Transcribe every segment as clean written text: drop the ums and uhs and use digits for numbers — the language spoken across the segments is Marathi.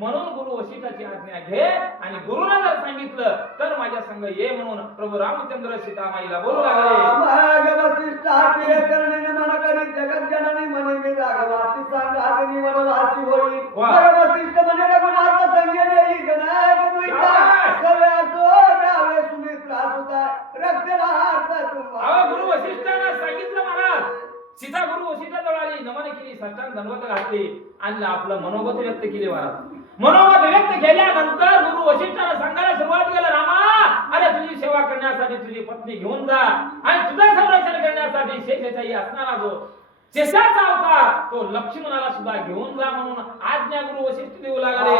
म्हणून गुरु वशिष्ठाची आज्ञा घे आणि गुरुला जर सांगितलं तर माझ्या संग ये म्हणून प्रभू रामचंद्र सीतामाईला बोलू लागले. वसिष्ठाचे करणीने मन करी जगत जननी म्हणे मी राघवाची सांगातनी वनवासी होई. वसिष्ठ म्हणे रघुनाथ संगे येई गणाय तुझा सवे असो द्यावे सुमित्रा सुता रक्षणार्थ तुम्हा. गुरु वशिष्ठाला सांगितलं महाराज. सीता गुरु वशिष्ठाजवळ आली, नमन केली, साष्टांग दंडवत घातली आणि आपलं मनोगत व्यक्त केले महाराज. मनोगत व्यक्त केल्यानंतर गुरु वशिष्ठाला सांगायला सुरुवात केलं, रामा अरे तुझी सेवा करण्यासाठी तुझी पत्नी घेऊन जा आणि तुझं संरक्षण करण्यासाठी शेषाचाही असणारा जो शेषाचा अवतार तो लक्ष्मणाला सुद्धा घेऊन जा म्हणून आज्ञा गुरु वशिष्ठ देऊ लागले.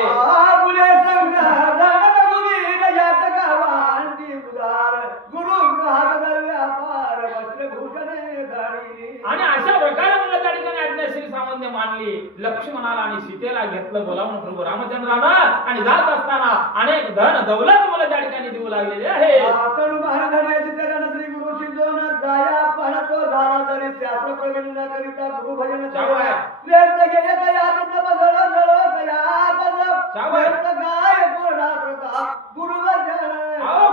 आणि अशा प्रकारे मला त्या ठिकाणी आज्ञाश्री सामान्य मानली. लक्ष्मणाला आणि सीतेला घेतलं बोलावून प्रभू रामचंद्राला आणि जात असताना अनेक धन दौलत मला त्या ठिकाणी देऊ लागलेले आहे. श्री गुरु शिजोन जाया पण तो झाला तरी शास्त्र प्रवीण न करिता गुरु भजन व्यर्थ गेले तयात बदल जळ तयात व्यर्थ गाय पूर्ण प्रताप गुरु भजन.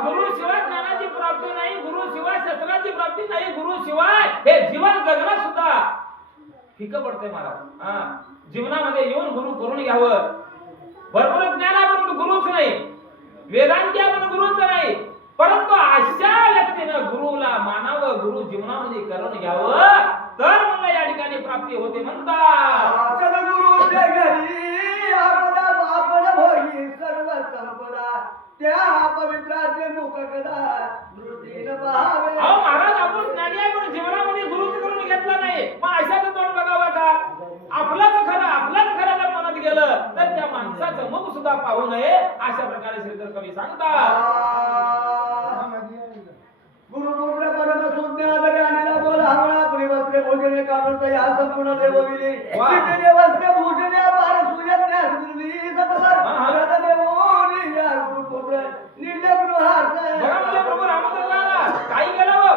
गुरु शिवाय ज्ञानाची प्राप्ती नाही, गुरु शिवाय शस्त्राची प्राप्ती नाही, गुरु शिवाय हे जीवन जगणं सुद्धा फिकं पडतंय महाराज. जीवनामध्ये येऊन गुरु करून घ्यावं. भरपूर ज्ञान आहे परंतु गुरुच नाही, वेदांती आहे पण गुरुच नाही. परंतु अशा व्यक्तीनं गुरुला मानावं, गुरु जीवनामध्ये करून घ्यावं तर मला या ठिकाणी प्राप्ती होते म्हणतात. सद्गुरूच्या घरी आपदा आपण भोगी सर्व संपदा त्या पवित्राचे मुख कदा दृष्टीने पाहावे. महाराज आपण ज्ञानी आहे पण जीवनामध्ये गुरुच करून घेतला नाही, मग अशाचं तोंड बघावं का? आपलाच खरं जर मनात गेलं तर त्या माणसाचं मुख सुद्धा पाहू नये अशा प्रकारे श्रीधर कवी सांगतात. गुरुपुत्र परम सुज्ञात ज्ञानीला बोलावला पुरी वस्त्रे भूषणे काढून या संपूर्ण देवविली तिथे वस्त्रे भूषणे पार सूर्यज्ञा सुरवी सतवर रथ देवोनी या गुरुपुत्र निज गृहात. बघा म्हणजे प्रभू रामचंद्राला काय केलं हो?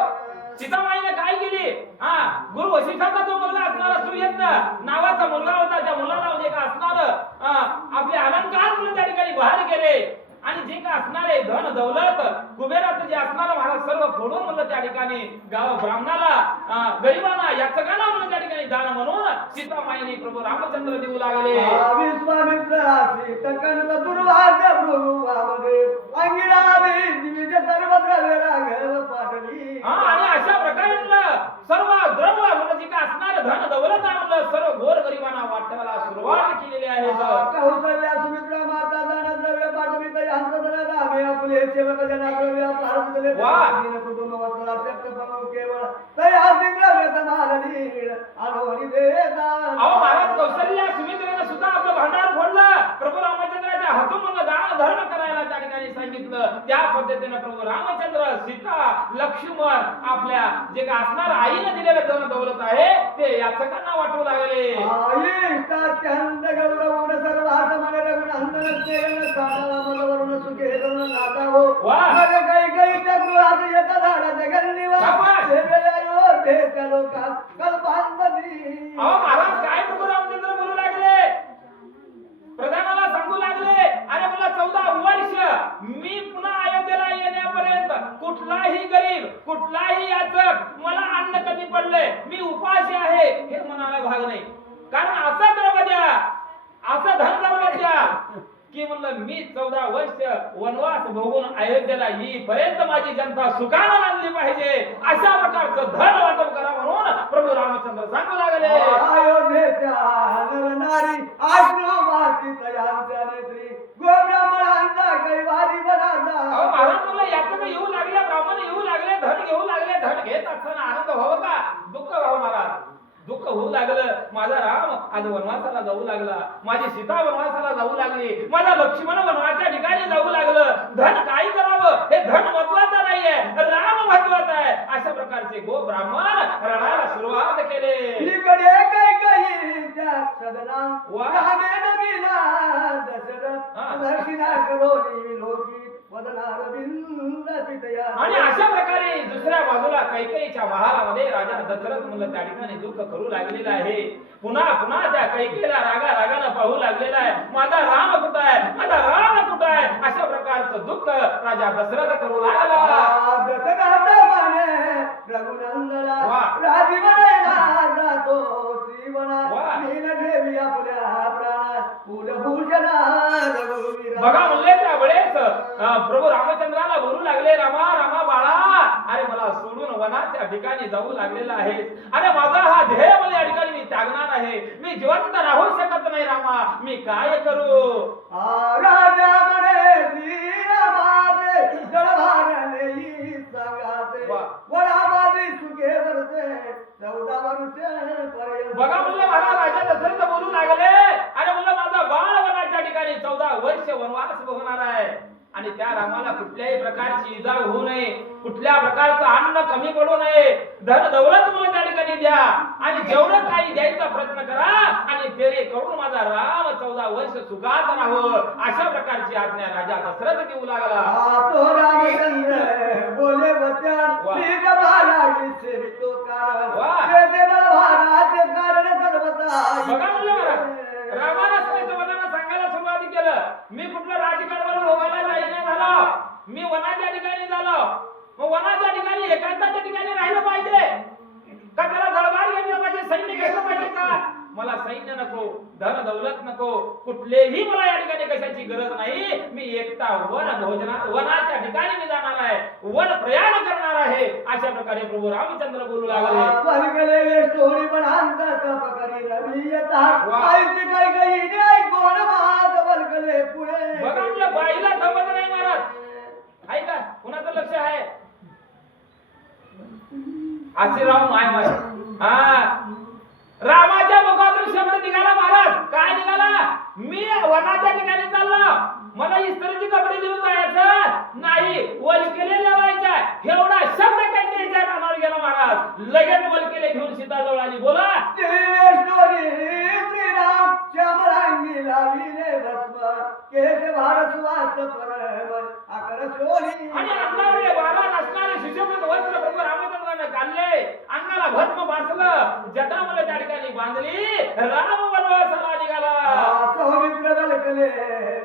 सीतामाईने काय केली? गुरु वशिष्ठाचा जो मुलगा असणारा सूर्यज्ञ नावाचा मुलगा होता, त्या मुलाला म्हणजे का असणार आपले अलंकार म्हणून त्या ठिकाणी बाहेर गेले आणि जे काय असणारे धन दौलत कुबेराचं जे असणारं महाराज सर्व फोडून म्हणलं त्या ठिकाणी गाव ब्राह्मणाला गरीबांना याचकांना म्हणून त्या ठिकाणी दान म्हणून सीतामाईने प्रभू रामचंद्र देऊ लागले. विश्वामित्र आसी तकन दुर्वाद्य प्रभू वामदेव अंगिरावी दिविज सर्व द्रव्य राघव पाटली. आणि अशा प्रकारे सर्व द्रव्य म्हणजे जे काय असणारं धन दौलत म्हणलं सर्व गोर गरीबांना वाटण्याला सुरुवात केलेली आहे. कौसल्या सुमित्रा माता दान द्रव्य पाठवित यांचं रामे आपले सेवक जना द्रव्य भारत दिले दीन कुटुंब वत्सला सत्य प्रभू केवळ तया द्रव्य तमाल नीड आलोनी देता. महाराज कौशल्या सुमित्रेने सुद्धा आपलं भांडार फोडलं. प्रभू रामचंद्राच्या हातून मला दान धर्म करायला त्या ठिकाणी सांगितलं. त्या पद्धतीने प्रभू रामचंद्र सीता लक्ष्मण आपल्या जे काय असणार आईने दिलेले धन दौलत आहे ते याचकांना वाटू लागले. आई इष्टात्यंत गौरवून सर्वात मने रघुन अंतरस्तेन साधावा मलवरून सुखे करून नाता हो. मग काही त्या गृहात येता झाडा जगन्निवास सेवेला ते त्या लोकात कल्पांतरी. महाराज काय प्रभू रामचंद्र बोलू लागले? प्रधानाला सांगू लागले, अरे मला 14 वर्ष मी पुन्हा अयोध्येला येण्यापर्यंत कुठलाही गरीब कुठलाही याचक मला अन्न कधी पडले मी उपाशी आहे हे म्हणायला भाग नाही. कारण असं द्रव्य द्या, असं धन दौलत द्या की म्हणलं मी 14 वर्ष वनवास भोगून अयोध्येला येईपर्यंत माझी जनता सुखाने राहिली पाहिजे अशा प्रकारचं धन वाटप करा म्हणून प्रभू रामचंद्र सांगू लागले. अयोध्येच्या नरनारी आश्रमाची तयांच्या नेत्री गोब्राह्मणांचा कैवारी बनाचा. महाराज मला याचं येऊ लागले, ब्राह्मण येऊ लागले, धन घेऊ लागले. धन घेत असताना आनंद व्हावं का? दुःख व्हावं महाराज. दुःख होऊ लागलं. माझा राम आज वनवासाला जाऊ लागला, माझी सीता वनवासाला जाऊ लागली, माझा लक्ष्मण वनवासाच्या ठिकाणी जाऊ लागलं. धन काय करावं? हे धन महत्वाचं नाहीये, राम महत्वाचा आहे. अशा प्रकारचे गो ब्राह्मण रडायला सुरुवात केले. इकडे काही त्या सदना रामे नवीला दशरथ दर्शिना करोनी लोकी आणि अशा प्रकारे दुसऱ्या बाजूला कैकेयीच्या महालामध्ये राजा दशरथ म्हणलं त्या ठिकाणी दुःख करू लागलेला आहे. पुन्हा पुन्हा त्या कैकेयीला रागानं पाहू लागलेला आहे, माझा राम कुठं आहे, माझा राम कुठं आहे, अशा प्रकारचं दुःख राजा दशरथ करू लागला. दशरथ माने रघुनंदना वा. राजवनेला जातो श्रीवना वा. नील देवी आपल्या प्राणा कुलभूषणा रघुवीरा. बघा म्हणले त्या वेळेस प्रभू रामचंद्राला बोलू लागले, रामा रामा बाळा, अरे मला सोडून वनाच्या ठिकाणी जाऊ लागलेला आहे, अरे माझा हा ध्येय मला या ठिकाणी मी त्यागणार आहे, मी जिवंत राहू शकत नाही रामा, मी काय करू. राजा म्हणे श्रीरामाचे जळभारणे सांगाते वा. वडामादी सुखे वरते 14 वर्षे बघा म्हणले मला राजा दशरथ बोलू लागले, अरे म्हणलं माझा बाळ वनाच्या ठिकाणी 14 वर्ष वनवास भोगणार आहे, आणि त्या रामाला कुठल्याही प्रकारची इजा होऊ नये, कुठल्या प्रकारचं अन्न कमी पडू नये, धन दौलत मला त्या ठिकाणी द्या, आणि जेवढं काही द्यायचा प्रयत्न करा, आणि ते करून माझा राम 14 वर्ष सुखात राहावं, अशा प्रकारची आज्ञा राजा दशरथ देऊ लागला. तो रामचंद्र बोले वचन वा. नीत बाळाची सेवितो कारण वा. ते भाराचे कारण सर्वता. बघा म्हणलं मला रामाला सांगायला सुरुवात केलं, मी कुठलं राजकारणावर होवायला जाईना झालो, मी वनाच्या ठिकाणी झालो, मग वनाच्या ठिकाणी एकांताच्या ठिकाणी राहिलं पाहिजे का, त्याला दरबार घेतलं पाहिजे, सैन्य घेतलं पाहिजे का, मला सैन्य नको, धन दौलत नको, कुठलेही मला या ठिकाणी कशाची गरज नाही, मी एकटा वनाच्या ठिकाणी मी जाणार आहे, वन प्रयाण करणार आहे, अशा प्रकारे प्रभू रामचंद्र बोलू लागले. वल्गले स्टोरी पण अंतत पकडी रवी येतात वा. काहीच काही काही नाही कोण मात वल्गले पुढे. बघा आपल्या बाईला दमत नाही महाराज, आहे का, कुणाचं लक्ष आहे, आशीर्वाद माय माय. हा, रामाच्या मुखातून शब्द निघाला महाराज, काय निघाला, मी वनाच्या ठिकाणी चाललो, मला इस्त्रीचे कपडे घेऊन जायचं नाही, वलकेले लावायच्या, एवढा शब्द काय द्यायचा रामावर गेला महाराज, लगेच वलकेले घेऊन सीताजवळ आली. बोला श्रीराम श्यामरांगी लाविले भस्म केश भारत वास परम आकर सोनी. आणि अंगावर बारा असणारे सुशोभित वस्त्र प्रभू रामचंद्राने घालले, अंगाला भस्म बांधलं, जटा मला त्या ठिकाणी बांधली, राम वनवासाला निघाला. सौमित्र वल्गले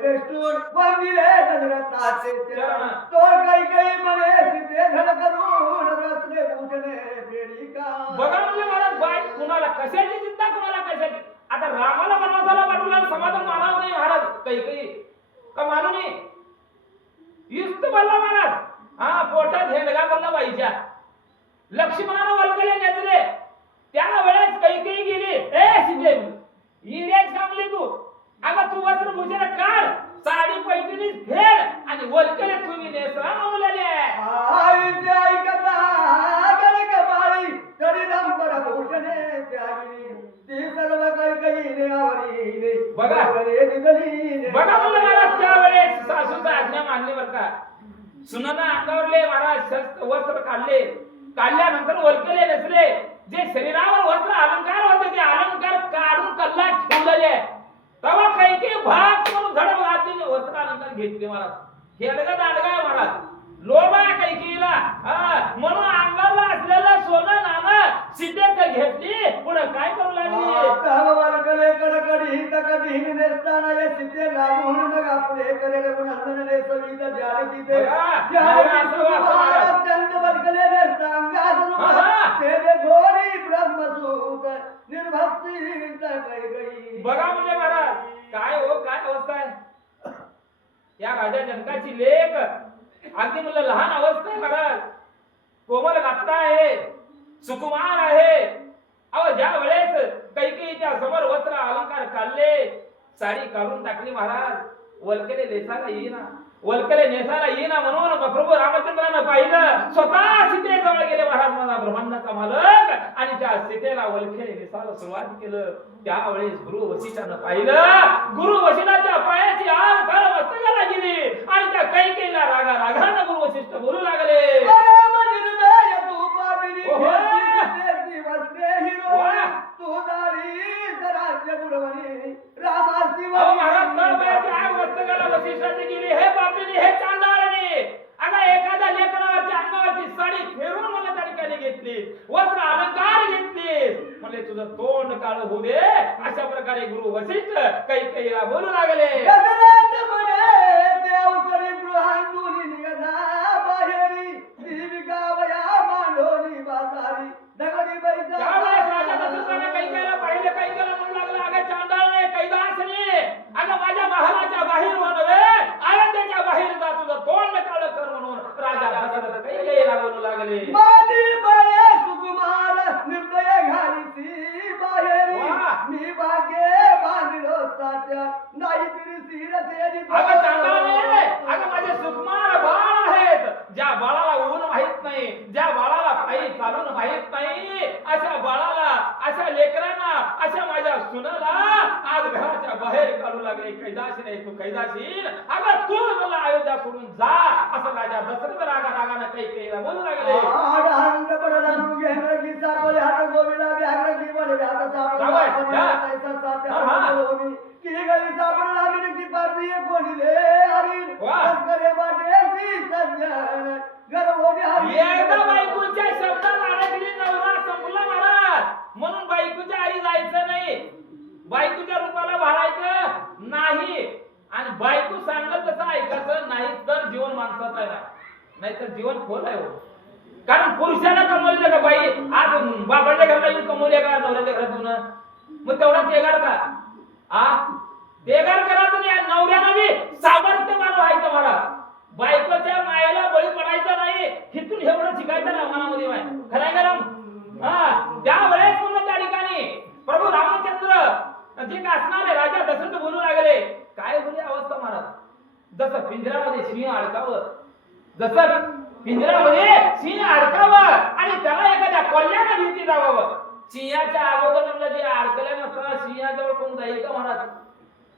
वेष्टून वंदिले दशरथाचे चरण तो काही काही म्हणे सीते धड करून रत्ने पूजने फेडी का. बघा म्हणलं महाराज, बाई कुणाला कशाची चिंता, कुणाला कशाची, आता रामाला वनवासाला पाठवला, समाधान मानावं नाही महाराज, काही का मानू नये, युक्त बोलला महाराज, हा पोटात हेंडगा बोलला बाईच्या, लक्ष्मणानं वल्गले नेचले, त्या वेळेस काही गेली, ए सीते हिरेच कामली तू, अगं तू वस्त्रभूषण काढ, साडी पैठणी फेड, आणि वल्गले तुम्ही नेसरा मुलाले. आईचे ऐकता गणक बाळी तरी दंबर भूषणे त्यागिनी ती सर्व काही काही नेवारी बघा. निघली. बघा म्हणलं महाराज, त्या वेळेस सासूचा आज्ञा मानली बर का, सुनाना अंगावरले महाराज वस्त्र काढल्यानंतर वल्कले नसले, जे शरीरावर वस्त्र अलंकार होते ते अलंकार काढून कल्ला ठेवलेले, तेव्हा काही भाग म्हणून धडक घातले, वस्त्र अलंकार घेतले महाराज, हेडगा दांडगा आहे महाराज, लोभा कैकीला, म्हणून अंगाला असलेलं सोनं नाणं सीतेचं घेतली, पुढे काय करू लागली. वल्कले कडकडी तकडी नेसताना या सीते लागून मग आपले करे रघुनंदन सवित ध्यान तिथे अत्यंत वल्कले नेसता तेरे घोरी ब्रह्मसूत निर्भक्ती काही काही. बघा म्हणजे महाराज, काय हो काय अवस्था आहे या राजा जनकाची, लेख अगदी म्हणलं लहान अवस्था आहे महाराज, कोमल गात्रा आहे, सुकुमार आहे, अहो ज्या वेळेस कैकेयीच्या समोर वस्त्र अलंकार काढले, साडी काढून टाकली महाराज, वल्कले नेसायला येईना म्हणून प्रभू रामचंद्रानं पाहिलं, स्वतः सीतेजवळ गेले महाराज, माझा ब्रह्मांडाचा मालक, आणि त्या सीतेला वल्कले नेसायला सुरुवात केलं. त्यावेळेस गुरु वशिष्ठानं पाहिलं, गुरु वशिष्ठाच्या पायाची आग तळ मस्तकाला गेली, आणि त्या कैकेयीला रागानं गुरु वशिष्ठ बोलू लागले. वशिष्ठाची गेली, हे पापीने, हे चांडाळाने, अगं एखाद्या लेकरावरच्या अंगावरची साडी फेरून मला त्या ठिकाणी घेतली, वस्त्र अलंकार घेतली, म्हणजे तुझं तोंड काळ होऊ दे. अशा प्रकारे गुरु वशिष्ठ कैकेयीला बोलू लागले. दशरथ म्हणे देव तरी गृहांतून निघाला बाहेरी दिविकावया मांडोनी बाजारी दगडी बैठा. त्यावेळेस राजा दशरथाने कैकेयीला पाहिले. कैकेयीला म्हणू लागला, अगं चांडाळने, कैलासने, अगं माझ्या महालाच्या बाहेर नव्हे अयोध्येच्या बाहेर जा, तुझं तोंड काळ कर म्हणून राजा दशरथ कैकेयीला बोलू लागले. माझी बळे सुकुमार निर्दय घालीसी बाहेरी वाह. मी भाग्ये बांधिलो साच्या नाही तरी सिरतेरी. अगं चांडाळने, अगं माझे सुकुमार बाळ आहेत, ज्या बाळाला ऊन माहित नाही, ज्या बाळाला पायी चालून माहित नाही, अशा बाळाला, अशा लेकरांना, अशा माझ्या सुनाला आज घराच्या बाहेर काढू लागले. कैदाशी नाही तू कैदाशील, अगं तू मला अयोध्या सोडून जा, असं राजा दशरथ रागानं कैकेयीला बोलू लागले. आनंद पडला मृगेंद्र की सापळे हात गोविला व्याघ्र की वडे व्याघ्र शाबास, सापळे या. तैसा सात्या हा. बोलवणी की गली सापळे लागली की पारदी कोणीले हरी वाह. तस्करे बाटे ती सज्जन गर्भोनी हरी. एकदा बायकोच्या शब्दात अडकली नवरा संपला महाराज. म्हणून बायकोच्या आरी जायचं नाही, बायकोच्या रूपाला भाळायचं नाही, आणि बायको सांगत तसं ऐकायचं नाही, तर जीवन माणसाचं आहे, नाहीतर जीवन खोल आहे हो. कारण पुरुषाला कमवले का बाई, आज बाबाच्या घराला येऊन कमवले का नवऱ्याच्या घरातून, मग तेवढा तेगार का? तेगार करायचं नाही. नवऱ्याला बी सामर्थ्यवान व्हायचं महाराज. बायकोच्या मायेला बळी पडायचं नाही, हिथून एवढं शिकायचं ना मनामध्ये बाय खराय गरम. त्यावेळेस म्हणून त्या ठिकाणी प्रभू रामचंद्र जे काय असणारे राजा दशरथ बोलू लागले. काय बोलली अवस्था महाराज, जसं पिंजऱ्यामध्ये सिंह अडकावं, जसं पिंजऱ्यामध्ये सिंह अडकावं आणि त्याला एखाद्या कोल्ह्यानं भीती दावावं. सिंहाच्या अगोदर म्हणलं जे अडकल्या नसताना सिंहाजवळ कोण जाईल का महाराज?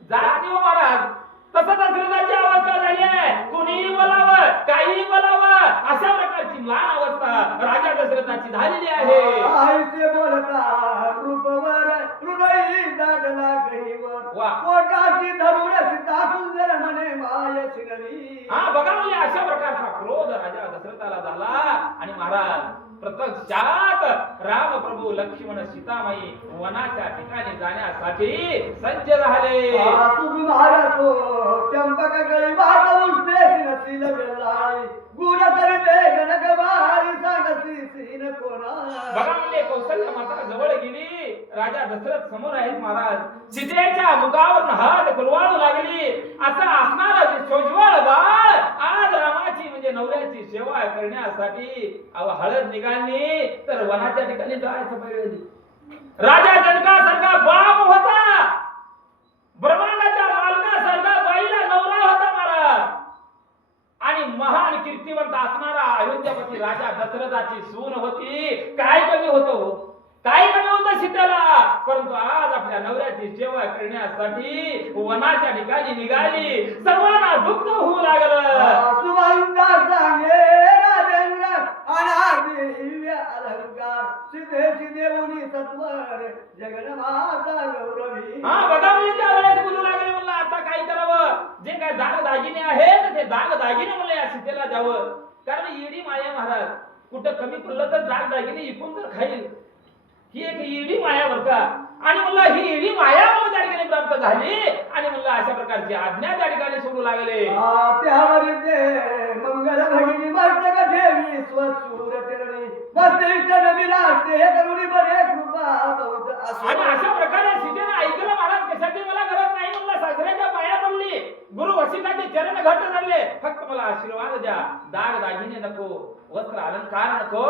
जात नाही हो महाराज. तसं दशरथाची अवस्था झाली आहे. कुणीही बोलावं, काहीही बोलावं, अशा प्रकारची लहान अवस्था राजा दशरथाची झालेली आहे. आईसे बोलता रूपवर हृदयी दाटला गहीवर वाह. पोटाची धरून टाकून जर म्हणे माय शिरली. बघा म्हणजे अशा प्रकारचा क्रोध राजा दशरथाला झाला आणि महाराज प्रत्यक्षात राम प्रभू लक्ष्मण सीतामाई वनाच्या ठिकाणी जाण्यासाठी सज्ज झाले. तुम्ही महाराजो चंपक गळी वाट उष्णेसी नसील वेळाळी गुण तरी गणक बारी सांगती सीन कोणा. बघा म्हणजे कौशल्य माता जवळ गेली, राजा दशरथ समोर आहेत महाराज. सीतेच्या मुखावर हात कुलवाळू लागली. असं असणारं जे सोज्वळ बाळ आज रामाची म्हणजे नवऱ्याची सेवा करण्यासाठी हळद निघाली तर वनाच्या ठिकाणी जायचं पाहिजे. राजा जनकासारखा बाप होता, ब्रह्मांडाच्या मालकासारखा बाईला नवरा होता महाराज, आणि महान कीर्तिवंत असणारा अयोध्यापती राजा दशरथाची सून होती. काय कमी होतं, काय कमी होतं सीतेला, परंतु आज आपल्या नवऱ्याची सेवा करण्यासाठी वनाच्या ठिकाणी निघाली. सर्वांना दुःख होऊ लागलं. सुवंता सांगे राजेंद्र अनादिव्य अलंकार सिद्धे सिद्धेऊनी सत्वर जगन्माता गौरवी. बघा म्हणजे त्यावेळेस बोलू लागले, म्हणलं आता काय करावं, जे काय दाग दागिने आहेत ते दाग दागिने म्हणलं या सीतेला द्यावं. कारण येडी माया महाराज, कुठं कमी पडलं तर दाग दागिने इकून तर खाईल. ही एक येडी माया बर का. आणि म्हणलं ही येडी माया मला त्या ठिकाणी प्राप्त झाली, आणि म्हणलं अशा प्रकारची आज्ञा त्या ठिकाणी सोडू लागले. त्यावरी ते मंगल भगिनी मस्तक ठेवी स्वसूर तेरणी वसिष्ठ नविलास ते करुणी बरे कृपा बहुत आणि अशा प्रकारे सीतेने ऐकलं महाराज, कशाची मला गरज नाही, म्हणलं सासऱ्याच्या पाया पडली, गुरु वशिष्ठाचे चरण घट्ट धरले, फक्त मला आशीर्वाद द्या, दाग दागिने नको, वस्त्र अलंकार नको.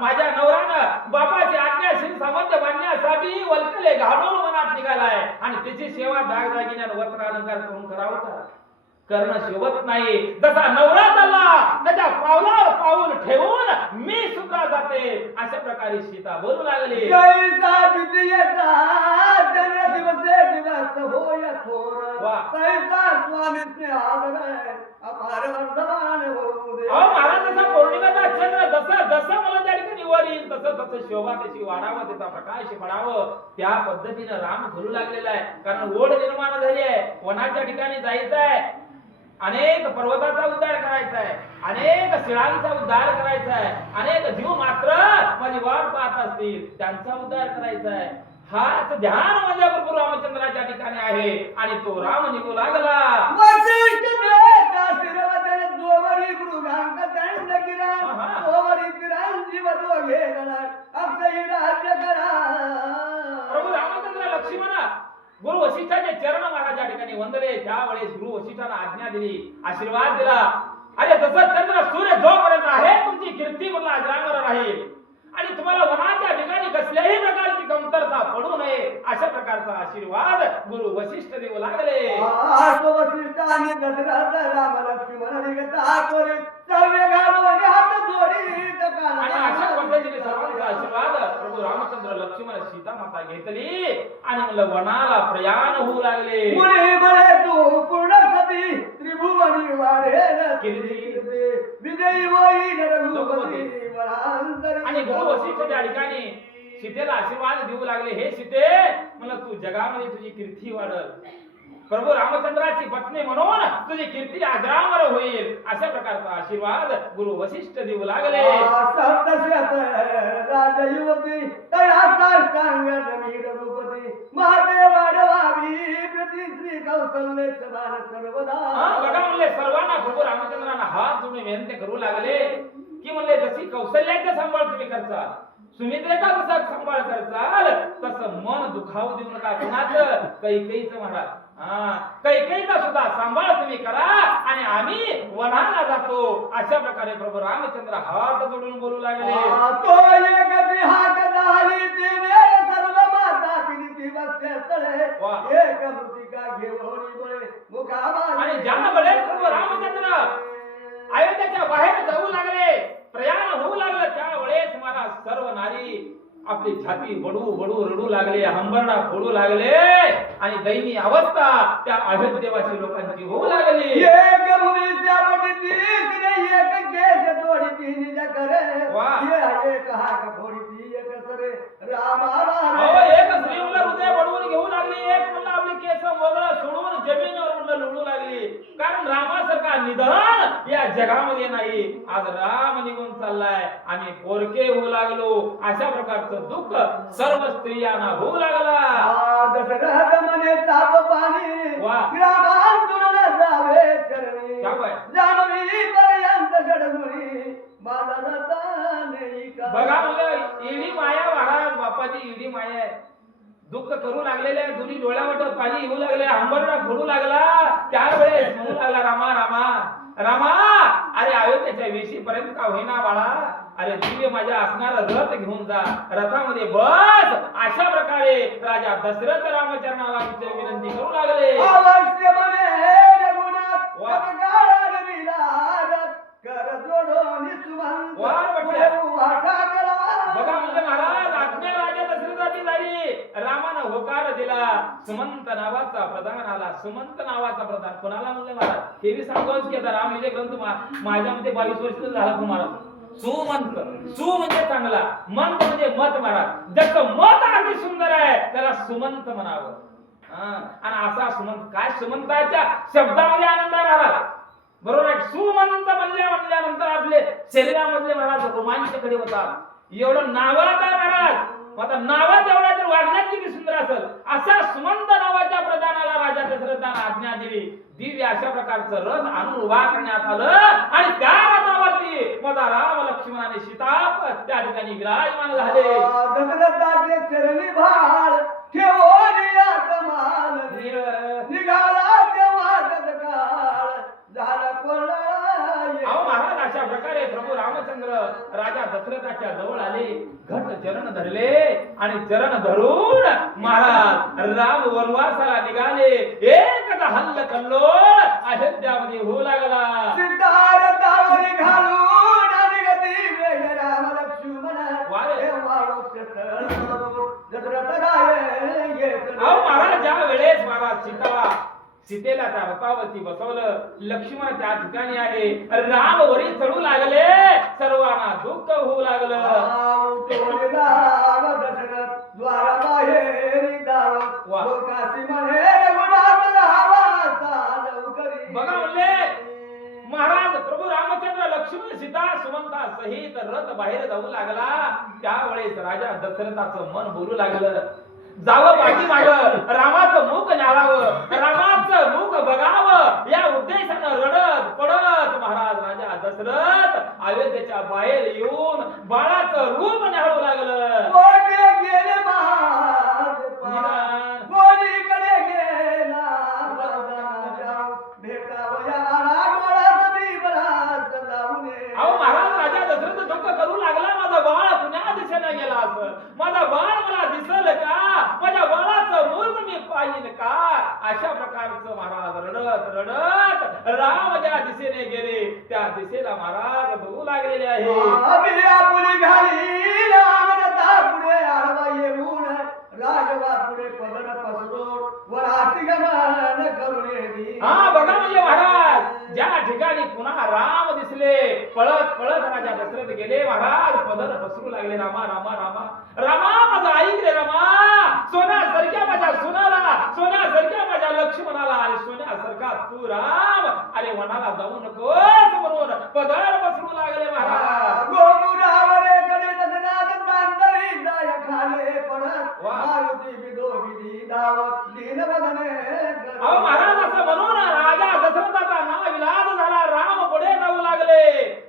माझ्या नवऱ्यानं बापाची आज्ञाशील सामर्थ्य बांधण्यासाठी वल्कले घालून मनात निघालाय, आणि त्याची सेवा दाग दागिन्यानं वस्त्र अलंकार करून करावं का? करणं शोभत नाही. जसा नवरा चालला त्याच्या पावलावर पाऊल ठेवून मी सुद्धा जाते, अशा प्रकारे सीता बोलू लागली. कैसा द्वितीयचा जन्म दिवसे दिवस होय थोर कैसा स्वामीचे आदर अपार वर्धमान होऊ दे. महाराज जसा पौर्णिमेचा चंद्र जसं जसं मला त्या ठिकाणी वर येईल तसं तसं शोभा त्याची वाढावं, त्याचा प्रकाश पडावं, त्या पद्धतीनं राम बोलू लागलेला आहे. कारण ओढ निर्माण झाली आहे, वनाच्या ठिकाणी जायचं आहे, अनेक पर्वताचा उद्धार करायचा आहे, अनेक शिळांचा उद्धार करायचा आहे, अनेक जीव मात्र माझी वाट पाहत असतील त्यांचा उद्धार करायचा आहे. हाच ध्यान माझ्या प्रभू रामचंद्राच्या ठिकाणी आहे. आणि तो राम निघू लागला. वसिष्ठ देता शिरवतन दोवरी मृगांक दंड गिरा आहा. दोवरी चिरंजीव दोघे जण अक्षयी राज्य करा. प्रभू रामचंद्र लक्ष्मण गुरु वशिष्ठाचे चरण महाराजा ठिकाणी वंदले. त्यावेळेस गुरु वशिष्ठांना आज्ञा दिली, आशीर्वाद दिला. अरे जसं चंद्र सूर्य जोपर्यंत आहे तुमची कीर्ती मला अजरामर राहील आणि तुम्हाला वनाच्या ठिकाणी कसल्याही प्रकारची कमतरता पडू नये अशा प्रकारचा आशीर्वाद गुरु वशिष्ठ देऊ लागले. आसो वसिष्ठ आणि दशरथ राम लक्ष्मण निघता कोरी चव्य घालून हात जोडीत काना. आणि अशा पद्धतीने सर्वांचा आशीर्वाद प्रभू रामचंद्र लक्ष्मण सीता माता घेतली आणि म्हणलं वनाला प्रयाण होऊ लागले. मुळे बळे तू पूर्ण सती त्रिभुवनी वाढेल कीर्ती. विजयी होईल रघुपती वनांतरी. आणि गुरु वशिष्ठ त्या ठिकाणी सीतेला आशीर्वाद देऊ लागले. हे सीते म्हणलं तू जगामध्ये तुझी कीर्ती वाढल, प्रभू रामचंद्राची पत्नी म्हणून तुझी कीर्ती अजरामर होईल अशा प्रकारचा आशीर्वाद गुरु वशिष्ठ देऊ लागले. सप्तशत राजयुवती तया साष्टांग नमी रघुपती महादेव वाढवावी प्रति श्री कौशल्य समान सर्वदा. बघा म्हणले सर्वांना प्रभू रामचंद्रांना हात जोडून विनंती करू लागले की म्हणले जशी कौशल्याचा सांभाळ तुम्ही करता, सुमित्रेचा जसा सांभाळ करताल तसं मन दुखावू देऊ नका कुणाचं. कैकेयीचं महाराज कैकेयीचा सुद्धा सांभाळ तुम्ही करा आणि आम्ही वनाला जातो अशा प्रकारे प्रभू रामचंद्र हात जोडून बोलू लागले. तो एक विहाक दाली तिने सर्व माता किती वक्ष तळे एक मृतिका घेऊन बळे मुखाबा. आणि ज्या वेळेस प्रभू रामचंद्र अयोध्येच्या बाहेर जाऊ लागले, प्रयाण होऊ लागलं, त्यावेळेस मला सर्व नारी आपली छाती बडू बडू रडू लागले, हंबरडा फोडू लागले आणि दैनीय अवस्था त्या अयोध्येवासी लोकांची होऊ लागली. एक भूमीच्या पटीती एक केस तोडीती निज करे एक हाक फोडीती एक सरे रामा. एक स्त्री म्हणलं हृदय बडवून घेऊ लागली, एक म्हणलं आपली केस वगळं सोडून जमिनीवर म्हणलं लुडू लागली. कारण रामासारखा निधन या जगामध्ये नाही. आज राम निघून चाललाय, आम्ही पोरके होऊ लागलो अशा प्रकारचं दुःख सर्व स्त्रियांना होऊ लागला. दशरथ म्हणे ताप पाणी ग्रामांतून जावे चरणी जानवी पर्यंत चढमुळी माझा रताने. बघा म्हणलं ईडी माया महाराज बापाची ईडी माया आहे. दुःख करू लागलेले दोन्ही डोळ्यावर पाणी येऊ लागले, हंबरडा फोडू लागला. त्यावेळेस म्हणू लागला रामा रामा रामा, अरे अयोध्येच्या वेशी पर्यंत का होईना बाळा, अरे दिव्य माझ्या असणारा रथ घेऊन जा, रथामध्ये बस अशा प्रकारे राजा दशरथ रामचंद्राला विनंती करू लागले. अवश्य म्हणे रघुनाथ काळाला विलास कर जोडोनी सुमंत पुढे उभा टाकला. बघा म्हणजे महाराज आज्ञा राजा दशरथाची झाली, रामानं होकार दिला. सुमंत नावाचा प्रधान आला. सुमंत नावाचा प्रधान कोणाला म्हणले महाराज, हे बी सांगतोच की आता राम विजय ग्रंथ माझ्यामध्ये 22 वर्ष झाला तुम्हाला. सुमंत, सु म्हणजे चांगला, मंत म्हणजे मत महाराज. ज्याचं मत अगदी सुंदर आहे त्याला सुमंत म्हणावं. आणि असा सुमंत, काय सुमंताच्या शब्दामध्ये आनंद आहे महाराज, बरोबर आहे. सुमंत म्हणल्यानंतर आपले शरीरामधले महाराज रोमांचकडे होतात. एवढं नावात आहे महाराज, आता नावात एवढा तर वागण्यात किती सुंदर असेल. अशा सुमंत नावाच्या प्रधानाला राजा दशरथाने आज्ञा दिली. दिव्य अशा प्रकारचं रथ आणून उभा करण्यात आलं आणि त्या रथावरती माझा राम लक्ष्मण आणि सीता त्या ठिकाणी विराजमान झाले. दशरथाचे चरणी भाळ ठेवून आत्माल निघाला तेव्हा तत्काळ झाला कोरडा. अहो महाराज अशा प्रकारे प्रभू रामचंद्र राजा दशरथाच्या जवळ आले, घट चरण धरले आणि चरण धरून महाराज राम वनवासाला निघाले. एकच हल्ल कल्लोळ अयोध्यामध्ये होऊ लागला. सिद्धार्थावर घालून आणि गती वेग राम लक्ष्मण दशरथ गाये. अहो महाराज ज्या वेळेस महाराज सीतेला त्या रथावरती बसवलं, लक्ष्मण त्या ठिकाणी आहे, राम वरी चढू लागले, सर्वांना दुःख होऊ लागलं. दशरथ द्वारा बाहेर दाव लोकाशी म्हणे रघुनाथ रावा लवकरी. बघा म्हणले लक्ष्मण सीता सुमंता सहित रथ बाहेर जाऊ लागला त्यावेळेस राजा दशरथाचं मन बोलू लागलं जावं पाठीमाग रामाचं मुख न्याळावं रामाचं मुख बघावं या उद्देशानं रडत पडत महाराज राजा दशरथ अयोध्येच्या बाहेर येऊन बाळाचं रूप न्याळू लागलं कोणी गेले महाराज निदान. कोणीकडे गेला राजाच्या भेटावया राघवाचा मी बराच जाऊ नये. अहो महाराज राजा दशरथ दुःख करू लागला माझा बाळ पुण्या दिशेने गेला असं माझा बाळ मला दिसल का माझ्या बाळाचं मूर्त मी पाहिन का अशा प्रकारचं महाराज रडत रडत राम ज्या दिशेने गेले त्या दिशेला महाराज बघू लागलेले आहे आम्ही आपुली घाली रामरथा पुढे आडवा येऊन राघवा पुढे पदर पसरून वराती गमन करून येवी. हा बघा म्हणजे महाराज ज्या ठिकाणी पुन्हा राम दिसले पळत पळत राजा दशरथ गेले महाराज पदर पसरू लागले रामा रामा रामा रामा माझा ऐक रे रामा सोन्यासारख्या माझ्या सुनाला सोन्यासारख्या माझ्या लक्ष्मणाला आणि सोन्यासारखा तू राम अरे वनाला जाऊ नकोस म्हणून पदर पसरू लागले महाराज गोपुरावरे कडे दशनाथ तांतरी जाय खाले पडत वा. मारुती विदो विधी धावत दीनवदने अहो महाराज असं म्हणून राजा दशरथाचा नाविलाज झाला राम पुढे जाऊ लागले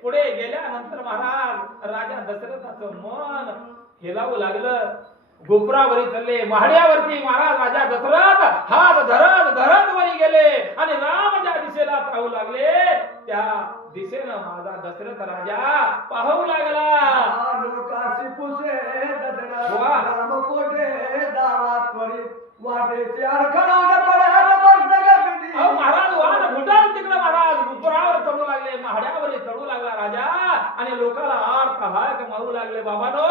पुढे गेल्यानंतर महाराज राजा दशरथाचं मन हेलावू लागलं गोपुरावरी चालले महाड्यावरती महाराज राजा दशरथ हात धरत धरत वरी गेले आणि राम ज्या दिशेला पाहू लागले त्या दिशेनं माझा दशरथ राजा पाहू लागला लोकाशी पुसे दशरथ वा. राम कोटे दावात त्वरित वाटेचे अडखळून पडत मस्तक विधी. अहो महाराज वाट फुटाल तिकडे महाराज गोपुरावर चढू लागले महाड्यावर चढू लागला राजा आणि लोकाला आर्त हाक मारू लागले बाबानो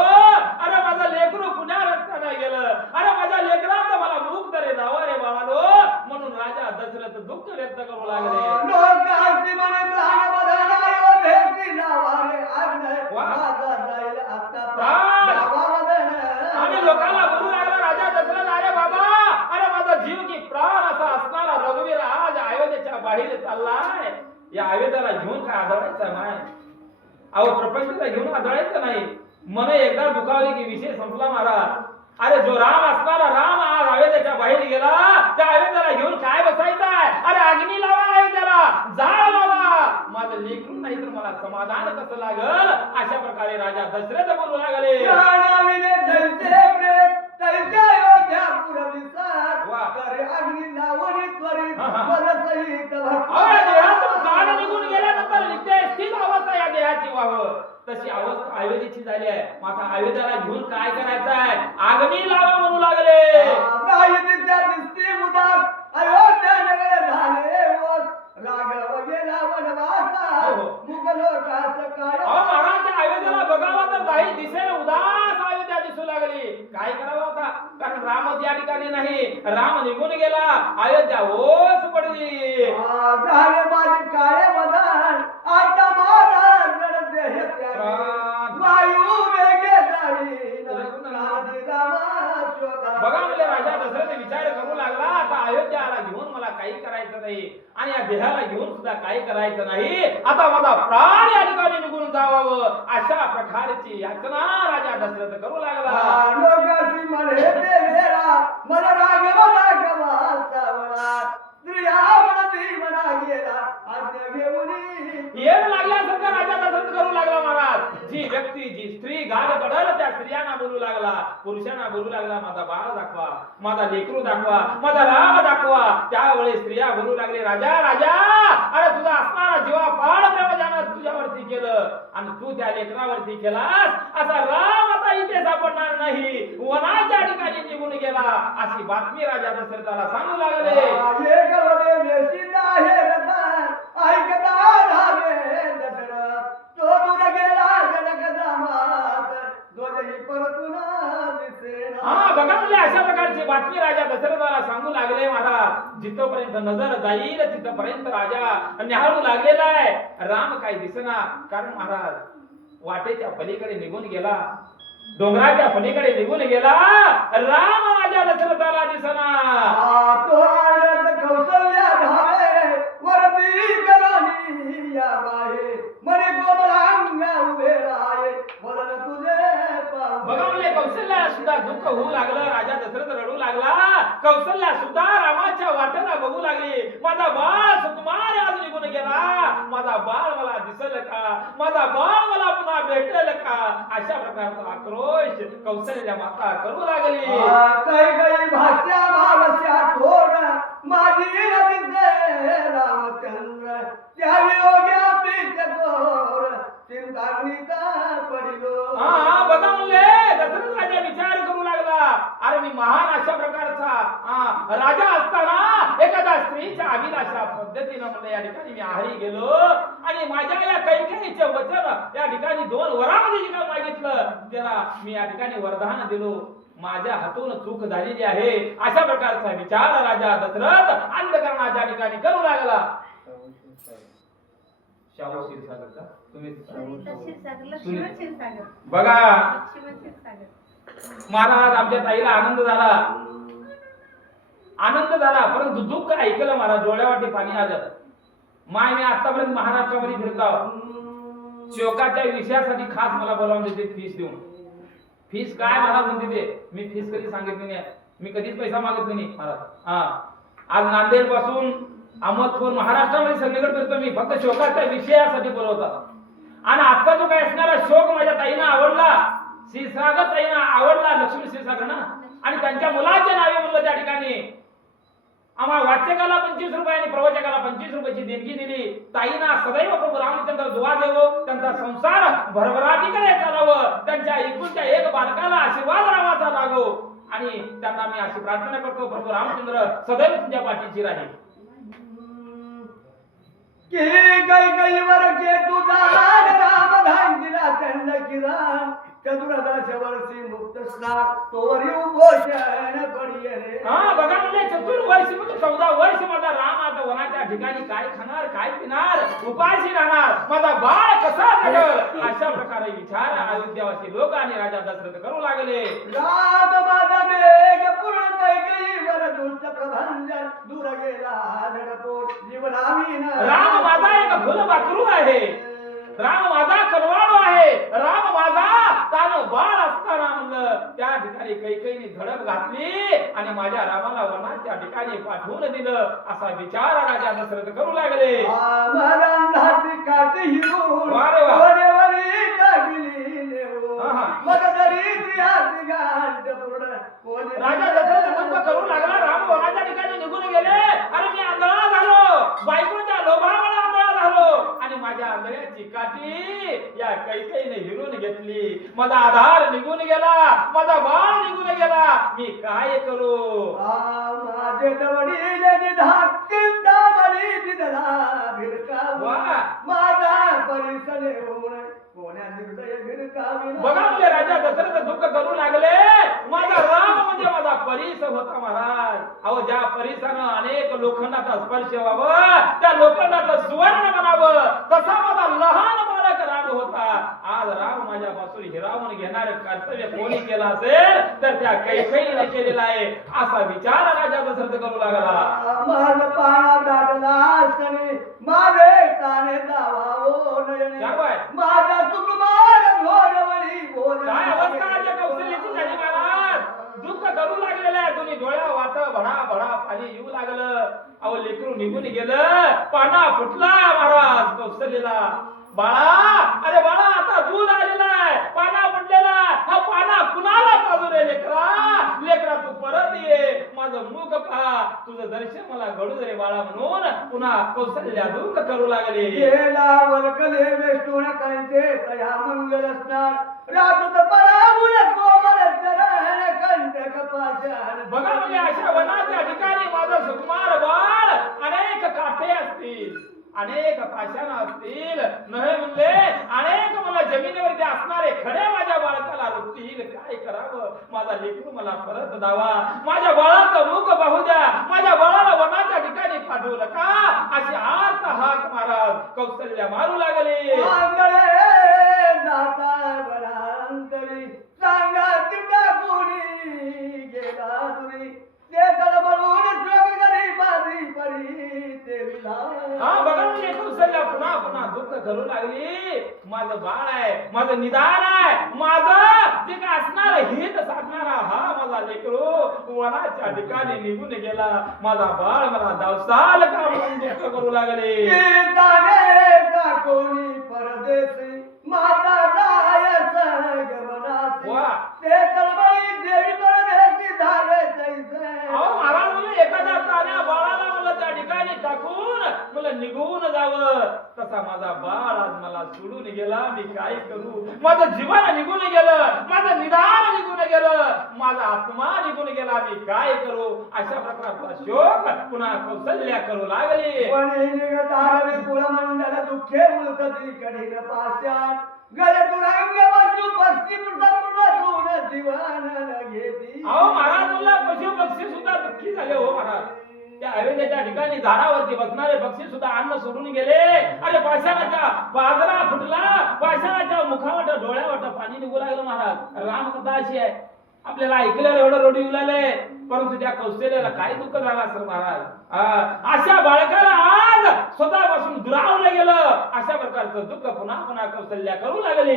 अरे माझं लेकरू पुण्या रस्त्याने गेलं अरे माझ्या लेकराचं मला मुक्त रे जावं रे बाबानो म्हणून राजा दशरथ दुःख व्यक्त करू लागले लोकाशी म्हणे प्राण बदनायो भेटी नावारे आज्ञा वा. माझा जाईल आता प्राण. गावावदन. आणि लोकांना बोलू लागला राजा दशरथ अरे बाबा अरे माझा जीव की प्राण असा असणारा रघुवीर आज अयोध्येच्या बाहेर चाललाय या अयोध्येला घेऊन काय आदळायचं नाही अहो प्रपंचाला घेऊन आदळायचं नाही मन एकदा दुखावली की विषय संपला महाराज अरे जो राम असणारा राम आज अयोध्येच्या बाहेर गेला त्या अयोध्येला घेऊन काय बसायचंय अरे अग्नी लावा अयोध्येला जाळ लावा माझं लेकरू नाही तर मला समाधान कसं लागल अशा प्रकारे राजा दशरथ बोलू लागले प्राणाविने जैसे प्रेत तैसे अयोध्या पुरविसार. वा. करे अग्नी लावणी त्वरित हा, हा. पदसहित भक्त. अहो, या देहातून प्राण निघून गेल्यानंतर नित्य स्थिर अवस्था या देहाची व्हावं तशी अवस्था अयोध्येची झाली आहे मग आता अयोध्येला घेऊन काय करायचं आहे अग्नी लावा म्हणू लागले गायतीच्या दिसती उदास अयोध्या नगर झाले वस. राघव गेला वनवासा हो, हो. मुगलोकास काय अहो महाराज त्या अयोध्येला बघावं तर काही दिसेल उदास अयोध्या दिसू लागली काय करावं आता कारण रामच या ठिकाणी नाही राम निघून गेला अयोध्या ओस पडली झाले माझे काळे बदन आता माझा देह त्यागे प्राण. वायू वेगे जाईन नादी रामा शोधा. बघा म्हणजे राजा दशरथ विचार करू लागला आता अयोध्याला घेऊन मला काही करायचं नाही आणि या देहाला घेऊन सुद्धा काही करायचं नाही आता माझा प्राण या ठिकाणी निघून जावावं अशा प्रकारची याचना राजा दशरथ करू लागला लोकांची म्हणे देवेरा मला राघव राघवा सावळा स्त्रिया म्हणती म्हणा गेला आज्ञा घेऊन येऊ लागल्यासारखा राजा दशरथ करू लागला महाराज जी व्यक्ती जी स्त्री गाड पडल त्या स्त्रियांना बोलू लागला पुरुषांना बोलू लागला माझा बाळ दाखवा माझा लेकरू दाखवा माझा राम दाखवा त्यावेळी स्त्रिया बोलू लागले राजा राजा अरे तुझा असणारा जीवा पाड प्रेमजानं तुझ्यावरती केलं आणि तू त्या लेकरावरती केलास असा राम आता इथे सापडणार नाही वनाच्या ठिकाणी निघून गेला अशी बातमी राजा दशरथाला सांगू लागले एक वदे वेशीत आहे रतन ऐकता धावे दशरथ तो दूर गेला जनक धामात दोजही परतून दिसेना. हा बघा म्हणजे अशा प्रकारची बातमी राजा दशरथाला सांगू लागले महाराज जिथपर्यंत नजर जाईल तिथपर्यंत राजा न्याहाळू लागलेला आहे राम काही दिसेना कारण महाराज वाटेच्या पलीकडे निघून गेला डोंगराच्या पलीकडे निघून गेला राम माझ्या दशरथाला दिसना तो आनंद कौशल्या धावे वरती करोनी या बाहे म्हणे गोमला कौशल्या सुद्धा रामाच्या वाटेला बघू लागली. माझा बाळ सुकुमार आज निघून गेला, माझा बाळ मला दिसेल का, माझा बाळ मला पुन्हा भेटेल का, अशा प्रकारचा आक्रोश कौशल्या माता करू लागली. काही भाष्या भावस्या थोड माझी दिसे रामचंद्र त्या योग्या पीठकोर चिंताग्नीचा पडिलो. हा बघा म्हणले दशरथ राजा विचार करू लागला, अरे मी महान अशा प्रकारचा राजा असताना एखाद्या स्त्रीच्या अभिलाषा पद्धतीनं म्हणलं या ठिकाणी मी आहारी गेलो आणि माझ्या या कैकेयीचे वचन या ठिकाणी 2 वरामध्ये जे काय मागितलं त्याला मी या ठिकाणी वरदान दिलो. माझ्या हातून चूक झालेली आहे अशा प्रकारचा विचार राजा दशरथ अंधकरणाच्या ठिकाणी करू लागला. शाहू क्षीरसागर का तुम्ही बघा महाराज आमच्या ताईला आनंद झाला परंतु दुःख ऐकलं महाराज, डोळ्यावाटे पाणी आलं. मी आतापर्यंत महाराष्ट्रामध्ये फिरत आहोत, शोकाच्या विषयासाठी खास मला बोलावून देते फीस देऊन. फीस काय महाराज म्हणते ते मी फीस कधी सांगितली नाही, मी कधीच पैसा मागितला नाही महाराज. आज नांदेड पासून अहमदपूर महाराष्ट्रामध्ये सगळीकडे फिरतो मी, फक्त शोकाच्या विषयासाठी बोलवतात. आणि आता जो काय असणारा शोक माझ्या ताईंना आवडला, क्षीरसागर ताईंना आवडला, लक्ष्मी क्षीरसागर ना, आणि त्यांच्या मुलाच्या नावे म्हणलं त्या ठिकाणी आम्हाला वाचकाला 25 रुपये आणि प्रवचकाला 25 रुपयाची देणगी दिली. ताईंना सदैव प्रभू रामचंद्र दुआ देवो, त्यांचा संसार भरभराटीकडे चालावं, त्यांच्या एकुलत्या एक बालकाला आशीर्वाद रामाचा लागो, आणि त्यांना मी अशी प्रार्थना करतो प्रभू रामचंद्र सदैव तुमच्या पाठीशी राहील. काही वर के तुझा राम धांगिला चंड किरण चतुर्दश वर्षी मुक्त स्नान तोवरी उपोषण पडिये रे. बघा म्हणजे चतुर्वर्षी म्हणजे 14 वर्ष माझा राम आता वनाच्या ठिकाणी काय खाणार काय पिणार उपाशी राहणार, माझा बाळ कसा जगल, अशा प्रकारे विचार अयोध्यावासी लोक आणि राजा दशरथ करू लागले. राम माझा मेघ पूर्ण काही वर दुष्ट प्रभंजन दूर गेला धडपोट जीवनामीन. राम माझा एक फुलपाखरू आहे, राम माझा कनवाळू आहे, राम माझा तान बाळ असताना म्हणलं त्या ठिकाणी कैकेयीने धडक घातली आणि माझ्या रामाला वनाच्या ठिकाणी पाठवून दिलं, असा विचार राजा दशरथ करू लागले. महाराजांची काठी हिरून वरेवरी टाकली नेऊ मग तरी प्रियाची गाठ पूर्ण. राजा दशरथ दुःख करू लागला, राम वनाच्या ठिकाणी निघून गेले, अरे मी आंधळा झालो, बायकोच्या लोभामुळे आंधळा झालो, आणि माझ्या आंधळ्याची काठी या कैकेयीने हिरून घेतली, माझा आधार निघून गेला, माझा बाळ निघून गेला, मी काय करू. माझे वडील धाकटा वडील दिला भिरकावा माझा परिसर होऊन कोण्या निर्दय भिरकावी. बघा म्हणजे राजा दशरथ दुःख करू लागले, माझा राम म्हणजे माझा परीस होता महाराज. अहो ज्या परिसानं अनेक लोखंडाचा स्पर्श व्हावा, त्या लोखंडाचं सुवर्ण बनावं, तसा माझा लहान बालक राम होता. आज राम माझ्यापासून हिरावून घेणार कर्तव्य कोणी केलं असेल तर त्या कैकेयीने केलेला आहे, असा विचार राजा दशरथ करू लागला. माझ पाळा दाटला असणे माझे ताने दावावो नयने माझा सुकुमार घोरवळी घोर. काय अवस्था राजा कौशल्याची झाली महाराज, दुःख करू लागलेलं आहे, तुम्ही डोळ्या वाट भडा भडा पाणी येऊ लागलं. अहो लेकरू निघून गेलं, पाना फुटला महाराज कौशल्याला. बाळा अरे बाळा आता दूध आलेला आहे, पाना फुटलेला, हा पाना कुणाला पाजू रे लेकरा, लेकरा तू परत ये, माझं मुख पहा, तुझं दर्शन मला घडू दे बाळा, म्हणून पुन्हा कौशल्या दुःख करू लागले. गेला वरकले वेष्टून कांचे तया मंगल असणार रातूत परामुळ कोमल चरण कंटक पाषाण. बघा म्हणजे अशा वनाच्या ठिकाणी माझं सुकुमार बाळ, अनेक काठे असतील, अनेक पाषाण असतील, नव्हे म्हणले अनेक मला जमिनीवरती असणारे खडे माझ्या बाळकाला रुततील, काय करावं, माझा लेकरू मला परत द्यावा, माझ्या बाळाचं मुख पाहू द्या, माझ्या बाळाला वनाच्या ठिकाणी पाठवू नका, अशी आर्त हाक महाराज कौशल्या मारू लागले. आंधळे जाता वनांतरी सांगा तिटा कोणी गेला तुरी ते तळमळून श्रम करी माझी परी ते विधान. बघा म्हणजे कौशल्या पुन्हा पुन्हा दुःख करू लागली. माझं बाळ आहे, माझं निदान आहे, माझं जे काय असणार हित साधणारा हा माझा लेकरू वनाच्या ठिकाणी निघून गेला. माझा बाळ मला दावसाल का म्हणून दुःख करू लागले. गीताने टाकोनी परदेशी माता जाय सगमनासी. वा. ते तळमळी देवी परदेशी झाले तैसे. अहो महाराज मला एखाद्या तान्या बाळाला मला त्या ठिकाणी टाकून मला निघून जावं, तसा माझा बाळ आज मला सोडून गेला. मी काय करू? माझं जीवन निघून गेलं, माझं निदान निघून गेलं, माझा आत्मा निघून गेला. मी काय करू? अशा प्रकारचा शोक पुन्हा कौशल्या करू लागली. वणी निघतारवी कुळमंडल दुःखे मुलतती कढीन पाशात. गले तुरंग बसू पस्ती संपूर्ण जीवन घेती. अहो महाराज मला पशु पक्षी सुद्धा दुःखी झाले हो महाराज. त्या अयोध्येच्या ठिकाणी झाडावरती बसणारे पक्षी सुद्धा अन्न सोडून गेले. अरे पाषाणाच्या बाजरा फुटला, पाषाणाच्या मुखावट डोळ्यावट पाणी निघू लागलं महाराज. रामकथा अशी आहे, आपल्याला ऐकल्यावर एवढं रडू येऊ लागले, परंतु त्या कौशल्याला काय दुःख झालं असेल महाराज. अशा बाळकाला आज स्वतःपासून दुरावलं गेलं. अशा प्रकारचं दुःख पुन्हा पुन्हा कौशल्या करू लागली.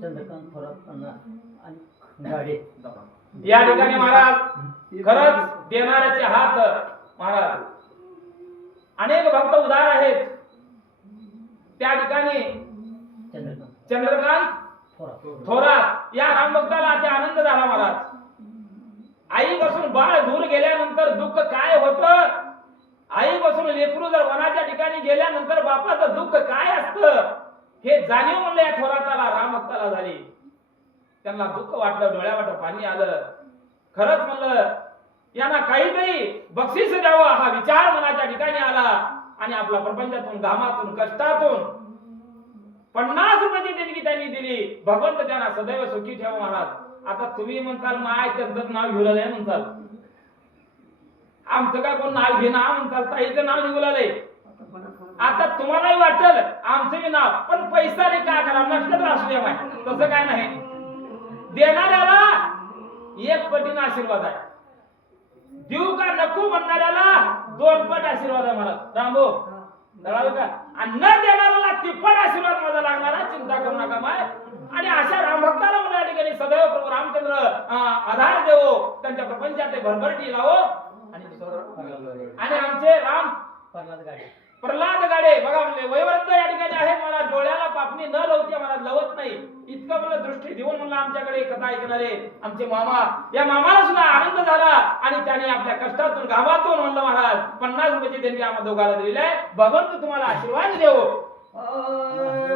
चंद्रकांत थोरात आणि गाडे या ठिकाणी महाराज खरंच देणाऱ्याचे हात महाराज अनेक भक्त उदार आहेत. त्या ठिकाणी चंद्रकांत थोरात या रामभक्ताला अति आनंद झाला महाराज. आईपासून बाळ दूर गेल्यानंतर दुःख काय होतं, आईपासून लेकरू जर वनाच्या ठिकाणी गेल्यानंतर बापाचं दुःख काय असतं हे जाणीव म्हणलं या थोराताला रामभक्ताला झाली. त्यांना दुःख वाटलं, डोळ्यावाट पाणी आलं. खरंच म्हणलं यांना काहीतरी बक्षीस द्यावं हा विचार मनाच्या ठिकाणी आला आणि आपला प्रपंचातून घामातून कष्टातून 50 रुपयाची देणगी त्यांनी दिली. भगवंत त्यांना सदैव सुखी ठेवा महाराज. आता तुम्ही म्हणताल माय त्यांचं नाव घेऊ लागले म्हणताल, आमचं काय कोण नाव घेणार म्हणताल, ताईचं नाव निघू लागले. आता तुम्हालाही वाटेल आमचं बी नाव, पण पैसा नाही काय करा नसलं तर असू द्या माय. तसं काय नाही, देणाऱ्याला एक पटीने आशीर्वाद आहे, देऊ का नको म्हणणाऱ्याला 2 पट आशीर्वाद आहे महाराज. रामभाऊ कळालं का? आणि न देणाऱ्याला 3 आशीर्वाद माझा लागणार, चिंता करू नका माय. आणि अशा रामभक्ताला म्हणा ठिकाणी सदैव प्रभू रामचंद्र आधार देवो, त्यांच्या प्रपंचात भरभरटी लावो. आणि आमचे राम प्रल्हाद गाडे बघा म्हणले वयवृद्ध या ठिकाणी आहेत मला, डोळ्याला पापणी न लावते मला, लवत नाही इतकं मला दृष्टी देऊन म्हणलं आमच्याकडे कथा ऐकणारे आमचे मामा. या मामाला सुद्धा आनंद झाला आणि त्याने आपल्या कष्टातून गावातून म्हणलं महाराज 50 रुपयाची देणगी आम्हा दोघाला दिलेली आहे. भगवंत तुम्हाला आशीर्वाद देवो.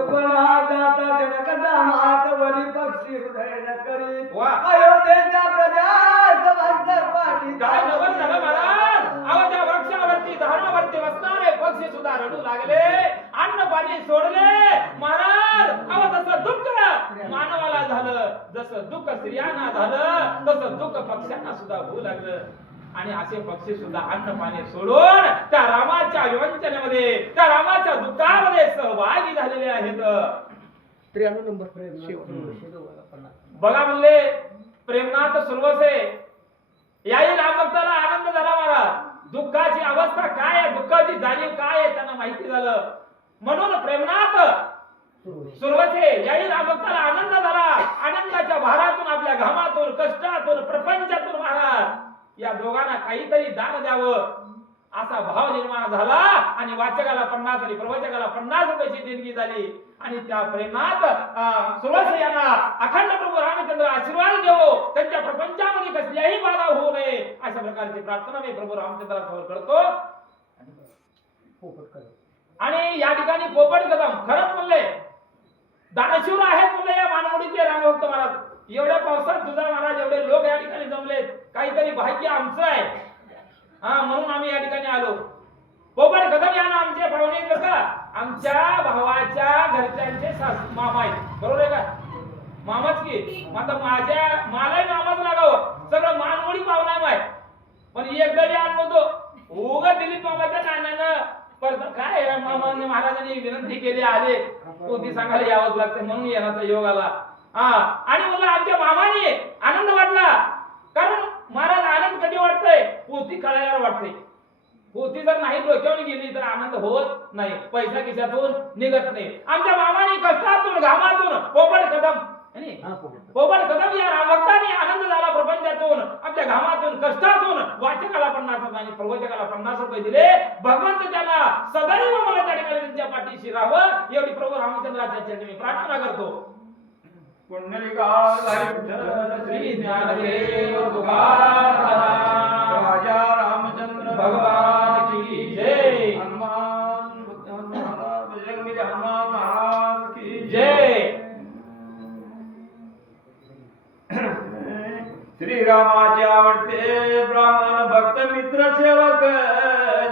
वना जाता जनकदा मात वरी पक्षी हृदय न करी. वा. अयोध्येच्या प्रजा समस्त पाठी. काय नवल झालं महाराज. अहो त्या वृक्षावरती झाडावरती बसणारे पक्षी सुद्धा रडू लागले, अन्न पाणी सोडले महाराज. अहो तसं दुःख मानवाला झालं, जसं दुःख स्त्रियांना झालं तसं दुःख पक्ष्यांना सुद्धा होऊ लागलं. आणि असे पक्षी सुद्धा अन्न पाणी सोडून त्या रामाच्या विवंचनेमध्ये, त्या रामाच्या दुःखामध्ये सहभागी झालेले आहेत. 93 नंबर बघा म्हणले प्रेमनाथ सुरवसे याही रामभक्ताला आनंद झाला महाराज. दुःखाची अवस्था काय आहे, दुःखाची जाणीव काय आहे त्यांना माहिती झालं. म्हणून प्रेमनाथ सुरवसे याही रामभक्ताला आनंद झाला. आनंदाच्या भारातून, आपल्या घामातून, कष्टातून, प्रपंचातून महाराज या दोघांना काहीतरी दान द्यावं असा भाव निर्माण झाला. आणि वाचकाला 50 आणि प्रवचकाला 50 रुपयाची देणगी झाली. आणि त्या प्रेमात सुरवसे यांना अखंड प्रभू रामचंद्र आशीर्वाद देवो, त्यांच्या प्रपंचामध्ये कसल्याही बाधा होऊ नये अशा प्रकारची प्रार्थना मी प्रभू रामचंद्रासमोर करतो. आणि या ठिकाणी पोपट कदम खरंच म्हणले दानशूर आहेत म्हणले या मानवडीचे रामभक्त महाराज. एवढ्या पावसात तुझा महाराज एवढे लोक या ठिकाणी जमलेत, काहीतरी भाग्य आमचं आहे म्हणून आम्ही या ठिकाणी आलो. पोपट कदम यांना आमचे पाहुणे बरं का, आमच्या भावाच्या घरच्यांचे मामा आहेत, बरोबर आहे का? मामाच की आता मलाही मामाच लागावं, सगळं मानवडी पाहुणा आहे. पण एकदा बी आण नव्हतो उगा दिलीप मामाच्या नाण्यानं परत काय मामाने महाराजांनी विनंती केली, आले पोती सांगायला यावंच लागतं म्हणून येण्याचा योग आला. आणि मला आमच्या मामाने आनंद वाटला, कारण महाराज आनंद कधी वाटतंय पोती कळायला वाटतंय. पोती जर नाही डोक्यावर गेली तर आनंद होत नाही, पैसा खिशातून निघत नाही. आमच्या मामाने कष्टातून घामातून पोपट कदम आणि हा, पोपट. पोपट कदम या रामभक्तांनी आनंद झाला प्रपंचातून, आपल्या घामातून कष्टातून वाचकाला 50 आणि प्रवचकाला 50 रुपये दिले. भगवंत त्यांना सदैव मला त्या ठिकाणी त्यांच्या पाठीशी राहावं एवढी प्रभू रामचंद्राच्या चरणी मी प्रार्थना करतो. पुंडलिकाधारी विठ्ठल श्री ज्ञानदेव तुकाराम राजा रामचंद्र भगवान की जय. हनुमान बजरंगबली हनुमान महाराज की जय. श्रीरामाचे आवडते ब्राह्मण भक्त मित्र सेवक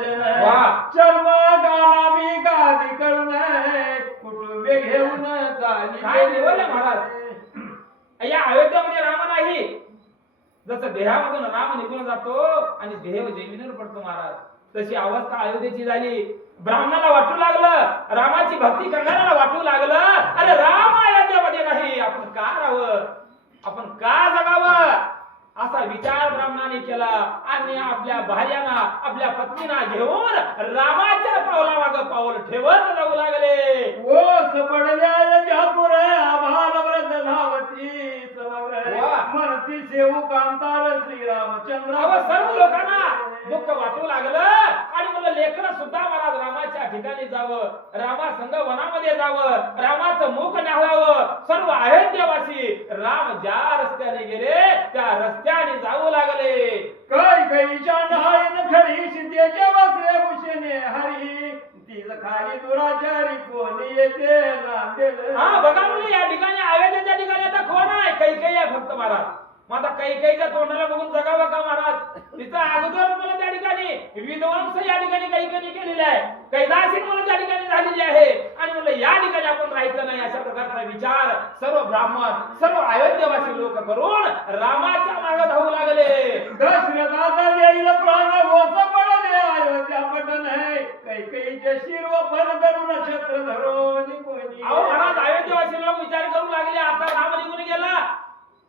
जन वाह. चर्म गानामी गादी करून कुटुंबे घेऊन चाली काय निवडले महाराज? या अयोध्यामध्ये राम नाही, जसं देहामधून राम निघून जातो आणि देह जमिनीवर पडतो महाराज, तशी अवस्था अयोध्येची झाली. ब्राह्मणाला वाटू लागलं, रामाची भक्ती करणाऱ्याला वाटू लागलं, अरे राम अयोध्यामध्ये नाही, आपण का राहावं, आपण का जगावं, असा विचार ब्राह्मणाने केला आणि आपल्या भार्यांना आपल्या पत्नीना घेऊन रामाच्या पावलामागं पाऊल ठेवत जाऊ लागले. ओ सपडल्या व्यापुर आभाल व्रत धावती समग्र वाह. मनती सेवू कांतार श्रीरामचंद्र अहो, सर्व लोकांना दुःख वाटू लागलं आणि म्हणलं लेकरं सुद्धा महाराज रामाच्या ठिकाणी जावं, रामासंग वनामध्ये जावं, रामाचं मुख न्याहावं. सर्व अयोध्यावासी राम ज्या रस्त्याने गेले त्या रस्त्याने जाऊ लागले. कैकईच्या नहाईन खरी सीतेच्या वस्त्रे भूषणे हरी तीच खाली दुराचारी कोणी येते नांदेल. हा बघा म्हणजे या ठिकाणी अयोध्येच्या ठिकाणी आता कोण आहे? कैकेयी आहे फक्त महाराज. मग आता कैकेयीच्या तोंडाला बघून जगावं का महाराज? तिचा अगोदर मला त्या ठिकाणी विध्वंस या ठिकाणी कैकेयीने केलेला आहे, कैदासीन मला त्या ठिकाणी झालेली आहे आणि म्हणलं या ठिकाणी आपण राहायचं नाही, अशा प्रकारचा विचार सर्व ब्राह्मण सर्व अयोध्येवासी लोक करून रामाच्या मागे धावू लागले. दशरथाचा येईल प्राण होत पडले अयोध्या पटन कैकईचे शिर व फल धरून छत्र धरून कोणी. अहो महाराज, अयोध्येवासी लोक विचार करू लागले आता राम निघून गेला,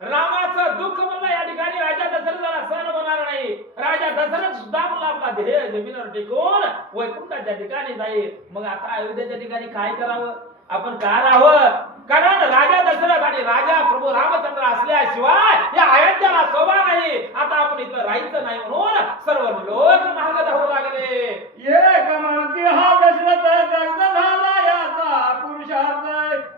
रामाचं दुःख म्हणलं या ठिकाणी राजा दशरथाला सहन होणार नाही. राजा दशरथ सुद्धा म्हणला आपला देह जमिनीवर टेकून वैकुंठाच्या ठिकाणी जाईल. मग आता अयोध्येच्या ठिकाणी काय करावं, आपण का राहावं? कारण राजा दशरथ आणि राजा प्रभू रामचंद्र असल्याशिवाय या अयोध्याला शोभा नाही. आता आपण इथं राहायचं नाही म्हणून सर्व लोक मागे धावू लागले. एक म्हणती हा दशरथ दग्ध झाला याचा पुरुषार्थ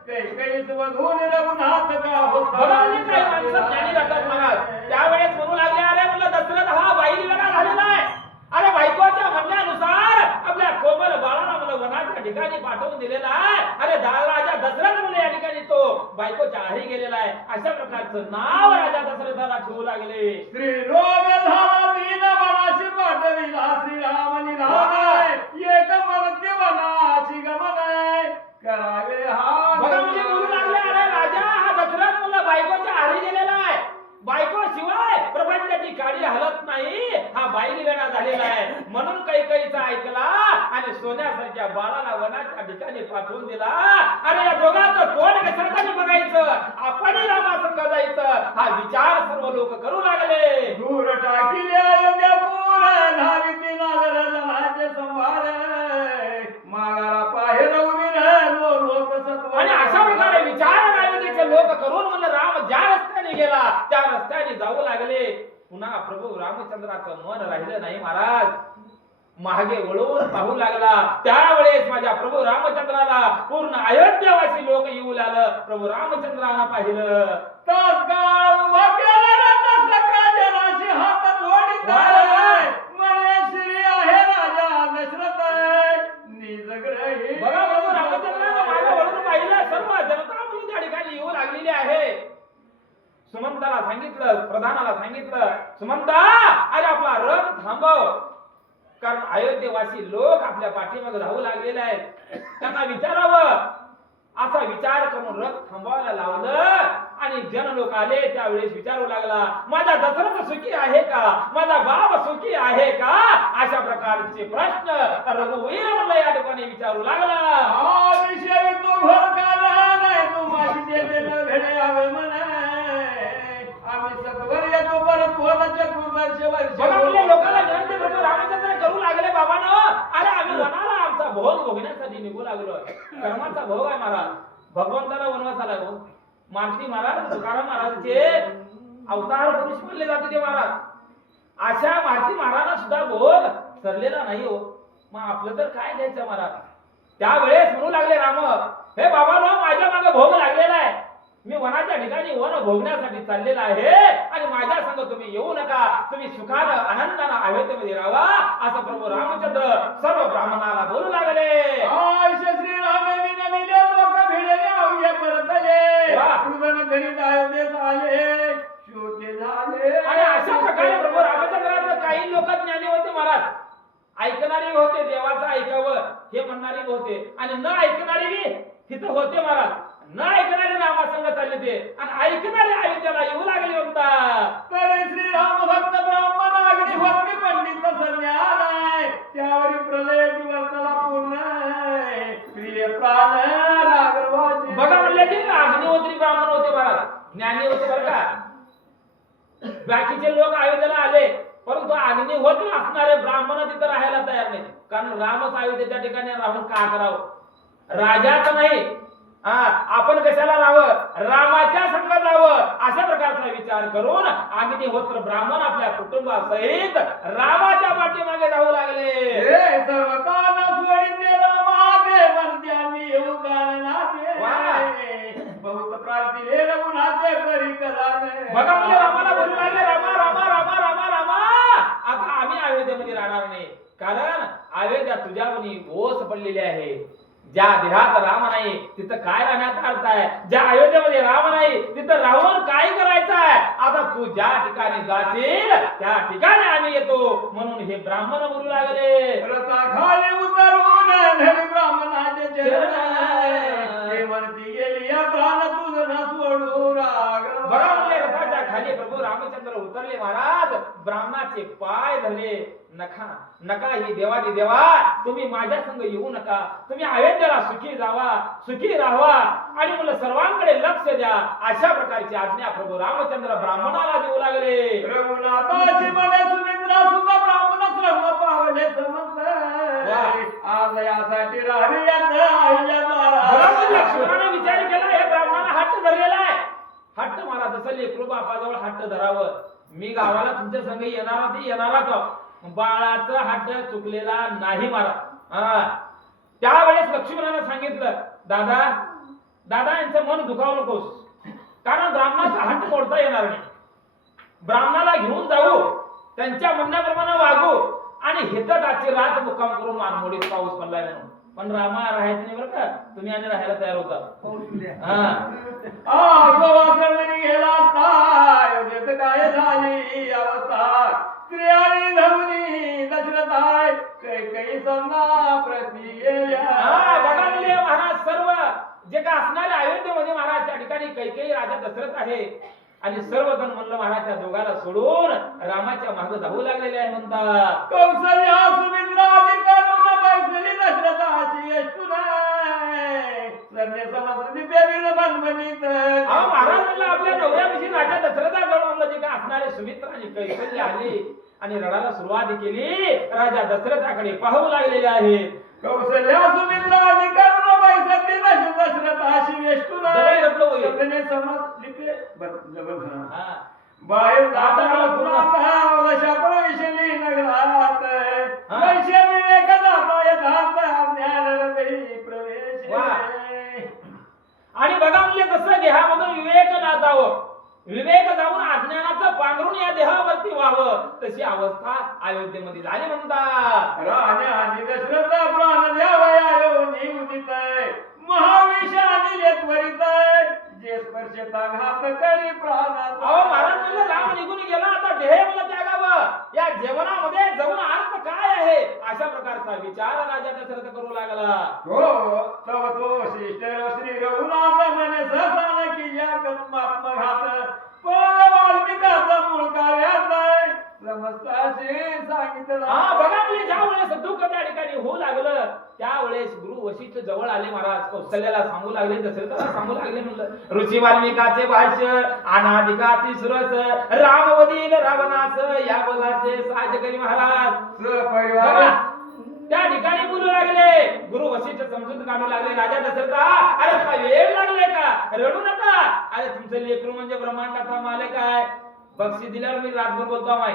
कैकईस वधून रघुनाथ का होता. बघा म्हणजे काही माणसं ज्ञानी राहतात महाराज. त्यावेळेस म्हणू लागले अरे म्हणलं दशरथ हा बाईल वेळा झालेला आहे. अरे बायकोच्या म्हणण्यानुसार आपल्या कोमल बाळाला मला वनाच्या ठिकाणी पाठवून दिलेला आहे. अरे राजा दशरथ म्हणून या ठिकाणी तो बायकोच्या आरी गेलेला आहे. अशा प्रकारचं नाव राजा दशरथाला ठेवू लागले. श्री रोग झाला दीन वनाशी पाठविला श्रीराम निघालाय एक मनते वनाची गमनाय करावे हा. बघा म्हणजे बोलू लागले अरे राजा हा दशरथ म्हणलं बायकोच्या आरी गेलेला आहे, बायको शिवाय प्रपंचाची काळी हलत नाही, हा बाईल वेळा झालेला आहे. म्हणून कैकईचा ऐकला आणि सोन्यासारख्या बाळाला वनाच्या ठिकाणी पाठवून दिला. अरे या दोघांचं तोंड कशाने बघायचं, आपण रामासंग जायचं हा विचार सर्व लोक करू लागले. दूर टाकिले अयोध्यापूर धाविती नागर जनाचे संभार मागाला पाहिलं उभी लोक सत्व. आणि अशा प्रकारे विचार अयोध्येचे लोक करून म्हणलं राम ज्या रस्त्याने गेला त्या रस्त्याने जाऊ लागले. पुन्हा प्रभू रामचंद्राचं मन राहिलं नाही महाराज, मागे वळून पाहू लागला. त्यावेळेस माझ्या प्रभू रामचंद्राला पूर्ण अयोध्यावासी लोक येऊ लागलं. प्रभू रामचंद्राला पाहिलं. तात्काळ उभा केला रथ सकाळची हात जोडीत म्हणे श्री आहे राजा दशरथ निजग्रही. बघा प्रभू रामचंद्राला मागे वळून पाहिलं. सर्व जनता म्हणून त्या ठिकाणी येऊ लागलेली आहे. सुमंताला सांगितलं, प्रधानाला सांगितलं, सुमंता अरे आपला रथ थांबव, कारण अयोध्येवासी लोक आपल्या पाठीमागे धावू लागलेले आहेत, त्यांना विचारावं. असा विचार करून रथ थांबवायला लावलं आणि जन लोक आले. त्यावेळेस विचारू लागला माझा दशरथ सुखी आहे का, माझा बाप सुखी आहे का, अशा प्रकारचे प्रश्न रघुवीर म्हणलं या ठिकाणी विचारू लागला. हा विषय तू भर का नाही तू माझी देवेला घडे यावे म्हणे आम्ही सत्वर येतो परत चतुर्दश वर्ष. बघा म्हणजे लोकांना विनंती प्रभू रामचंद्र करू लागले बाबा भोग भोगण्यासाठी निघू लागलो कर्माचा भोग आहे महाराज. भगवंताला वनवास आलाय हो. मानसी महाराज तुकाराम महाराजचे अवतार पुरुष म्हणले जाते ते महाराज. अशा भारती महाराजांना सुद्धा भोग सरलेला नाही हो. मग आपलं तर काय घ्यायचं महाराज. त्यावेळेस म्हणू लागले राम, हे बाबा नो माझ्या मागे भोग लागलेला आहे. मी वनाच्या ठिकाणी वन भोगण्यासाठी चाललेला आहे आणि माझ्या संग तुम्ही येऊ नका. तुम्ही सुखानं आनंदानं अयोध्येमध्ये राहा असं प्रभू रामचंद्र सर्व ब्राह्मणाला बोलू लागले. आयुष्य श्रीराम विनविले लोक भिडले अवघे परतले. वा. कृतन करीत अयोध्येस आले शोके झाले. आणि अशा प्रकारे प्रभू रामचंद्राचं काही लोक ज्ञानी होते महाराज. ऐकणारे होते, देवाचं ऐकावं हे म्हणणारे होते आणि न ऐकणारे बी तिथं होते महाराज. न ऐकणारे रामासंग चालले ते आणि ऐकणारे अयोध्येला येऊ लागले म्हणतात. तरी श्रीराम भक्त ब्राह्मण अग्नी होती पंडित संन्याय. त्यावरी प्रलय वर्तला पूर्ण प्रिय प्राण राघवाचे. बघा म्हणले की अग्निहोत्री ब्राह्मण होते महाराज, ज्ञानी होते बरं का. बाकीचे लोक अयोध्येला आले परंतु अग्निहोत्री असणारे ब्राह्मण तिथं राहायला तयार नाही. कारण रामच अयोध्येच्या ठिकाणी राहून का करावं. राजाच नाही आपण कशाला राहावं, रामाच्या संग जावं अशा प्रकारचा विचार करून अग्निहोत्र ब्राह्मण आपल्या कुटुंबासहित रामाच्या पाठीमागे जाऊ लागले. हे सर्व कान सोडिते रामादे म्हणत्या मी येऊ गाणनादे. बहुत प्रार्थिले रघुनाथे करी कलाने. बघा म्हणजे रामाला बोलू लागले, रामा रामा रामा रामा रामा आता आम्ही अयोध्येमध्ये राहणार नाही. कारण अयोध्या तुझ्यावनी ओस पडलेली आहे. ज्या देहात राम नाही तिथं काय राहण्यात अर्थ आहे. ज्या अयोध्येमध्ये राम नाही तिथं राहून काय करायचं आहे. आता तू ज्या ठिकाणी जाशील त्या ठिकाणी आम्ही येतो म्हणून हे ब्राह्मण बोलू लागले. रथाखाली उतरून धनी ब्राह्मणाचे चरण. ते म्हणती गेली या प्राण तुझं ना सोडू राघव. बघा म्हणजे रथाच्या खाली प्रभू रामचंद्र उतरले महाराज. ब्राह्मणाचे पाय धरले. नका नका ही देवादी देवा तुम्ही माझ्या संग येऊ नका. तुम्ही अयोध्येला सुखी जावा, सुखी राहावा आणि मला सर्वांकडे लक्ष द्या अशा प्रकारची आज्ञा प्रभू रामचंद्र ब्राह्मणाला देऊ लागले. रघुनाथाची म्हणे सुमित्रा सुद्धा ब्राह्मण श्रम पावले समजले. आज यासाठी राहावी लक्ष्मणाने विचार केला हे ब्राह्मणाला हट्ट धरलेला आहे. हट्ट मला जसं लेकरू बापाजवळ हट्ट धरावं. मी गावाला तुमच्या संग येणारच. बाळाचं हट्ट चुकलेला नाही महाराज. त्यावेळेस लक्ष्मणाने सांगितलं दादा दादा यांचं मन दुखावू नकोस. कारण ब्राह्मणाचा हट्ट मोडता येणार नाही. ब्राह्मणाला घेऊन जाऊ, त्यांच्या म्हणण्याप्रमाणे वागू आणि हितदाची रात मुक्काम करून मानमोडीत पाऊस पडलाय म्हणून. पण रामा राहायचं नाही बरं का. तुम्ही आणि राहायला तयार होता. गेला असता काय झाली अवस्था. स्त्रियांनी धरुनी दशरथाय काही समना प्रती गेल्या. बघा म्हणजे महाराज सर्व जे काय असणारे अयोध्येमध्ये महाराज त्या ठिकाणी कैकेयी राजा दशरथ आहे आणि सर्वजण म्हणलं महाराज त्या दोघाला सोडून रामाच्या मागे धावू लागलेले आहे म्हणतात. कौशल्या सुमित्रा अधिकारून बैसली दशरथाची यष्टू नाही. सरने समजली बेबीन मनमनीत. महाराज म्हणलं आपल्या नवऱ्याविषयी राजा दशरथाजवळ म्हणलं जे काय असणारे सुमित्रा आणि कैकेयी आली आणि रडायला सुरुवात केली. राजा दशरथाकडे पाहू लागलेले आहे. कौशल्या सुमित्रा अधिकारून बैसली दशरथाची यष्टू नाही. सरने समजली बाहेर जाताना शापळ विषयी नगरात वैश्य विवेक जाता यथार्थ ज्ञान हृदयी प्रवेश. आणि बघा म्हणजे जसं देहामधून विवेक ना जावं, विवेक जाऊन अज्ञानाचं पांघरून या देहावरती व्हावं तशी अवस्था अयोध्येमध्ये झाली म्हणतात. राहण्याने दशरथ प्राण द्यावया उदित महाविषाने त्वरित जे स्पर्शता घात करी प्राणात. महाराज म्हणलं राम निघून गेला आता देह मला त्यागावं. या जीवनामध्ये जाऊन अर्थ काय आहे अशा प्रकारचा विचार राजा दशरथ करू लागला. हो तव तो श्रेष्ठ श्री रघुनाथ म्हणे सहसान की या कस्मात्मघात वाल्मिकाचा मूळ कार्यात समस्ताशी सांगितलं. बघा म्हणजे ज्या वेळेस दुःख त्या ठिकाणी होऊ लागलं त्यावेळेस गुरु वशिष्ठ जवळ आले महाराज. कौशल्याला सांगू लागले, दशरथाला सांगू लागले म्हणलं ऋषी वाल्मिकाचे भाष्य अनादिकाती सुरस रामवदील रावणास या बोलाचे साज करी महाराज. परिवार त्या ठिकाणी बोलू लागले गुरु वशिष्ठ समजून काढू लागले, राजा दशरथा अरे तुला वेळ लागले का, रडू नका, अरे तुमचं लेकरू म्हणजे ब्रह्मांडाचा मालक आहे. बक्षीस दिल्यावर मी रातभर बोलतो माय,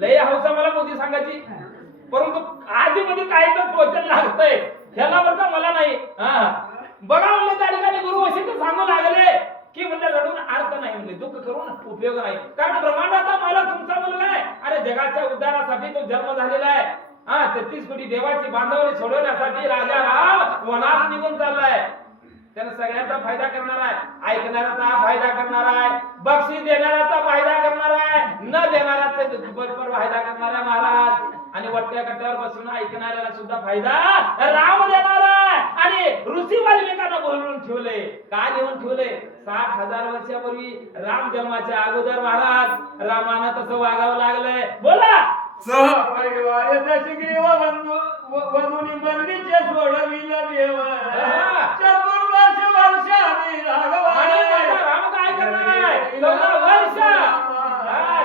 लय हौसा मला मोदी सांगायची, परंतु आधी मध्ये काही तर टोचन लागतंय ह्याला बरं का मला नाही. बघा म्हणलं त्या ठिकाणी गुरु वशिष्ठ सांगू लागले की म्हणलं रडून अर्थ नाही, म्हणले दुःख करून उपयोग नाही, कारण ब्रह्मांडाचा मालक तुमचा मुलगा आहे. अरे जगाच्या उद्धारासाठी तो जन्म झालेला आहे. 33 कोटी देवाची बांधवणी सोडवण्यासाठी राजा राम वनात निघून चाललाय. त्यानं सगळ्याचा फायदा करणार आहे, ऐकणाऱ्याचा फायदा करणार आहे, बक्षीस देणाऱ्याचा फायदा करणार आहे, न देणाऱ्याचा बरोबर फायदा करणार आहे महाराज. आणि वट्ट्या कट्ट्यावर बसून ऐकणाऱ्याला सुद्धा फायदा राम देणार आहे. आणि ऋषी वाल्मिकांना बोलवून ठेवले, काय लिहून ठेवले, 60,000 वर्षापूर्वी राम जन्माच्या अगोदर महाराज रामानं तसं वागावं लागलंय. बोला सहपरिवार दशग्रीव वधूनी बंदीचे सोडविलं देव, चतुर्दश वर्षांनी आणि राघव राम काय करणार आहे, 14 वर्ष.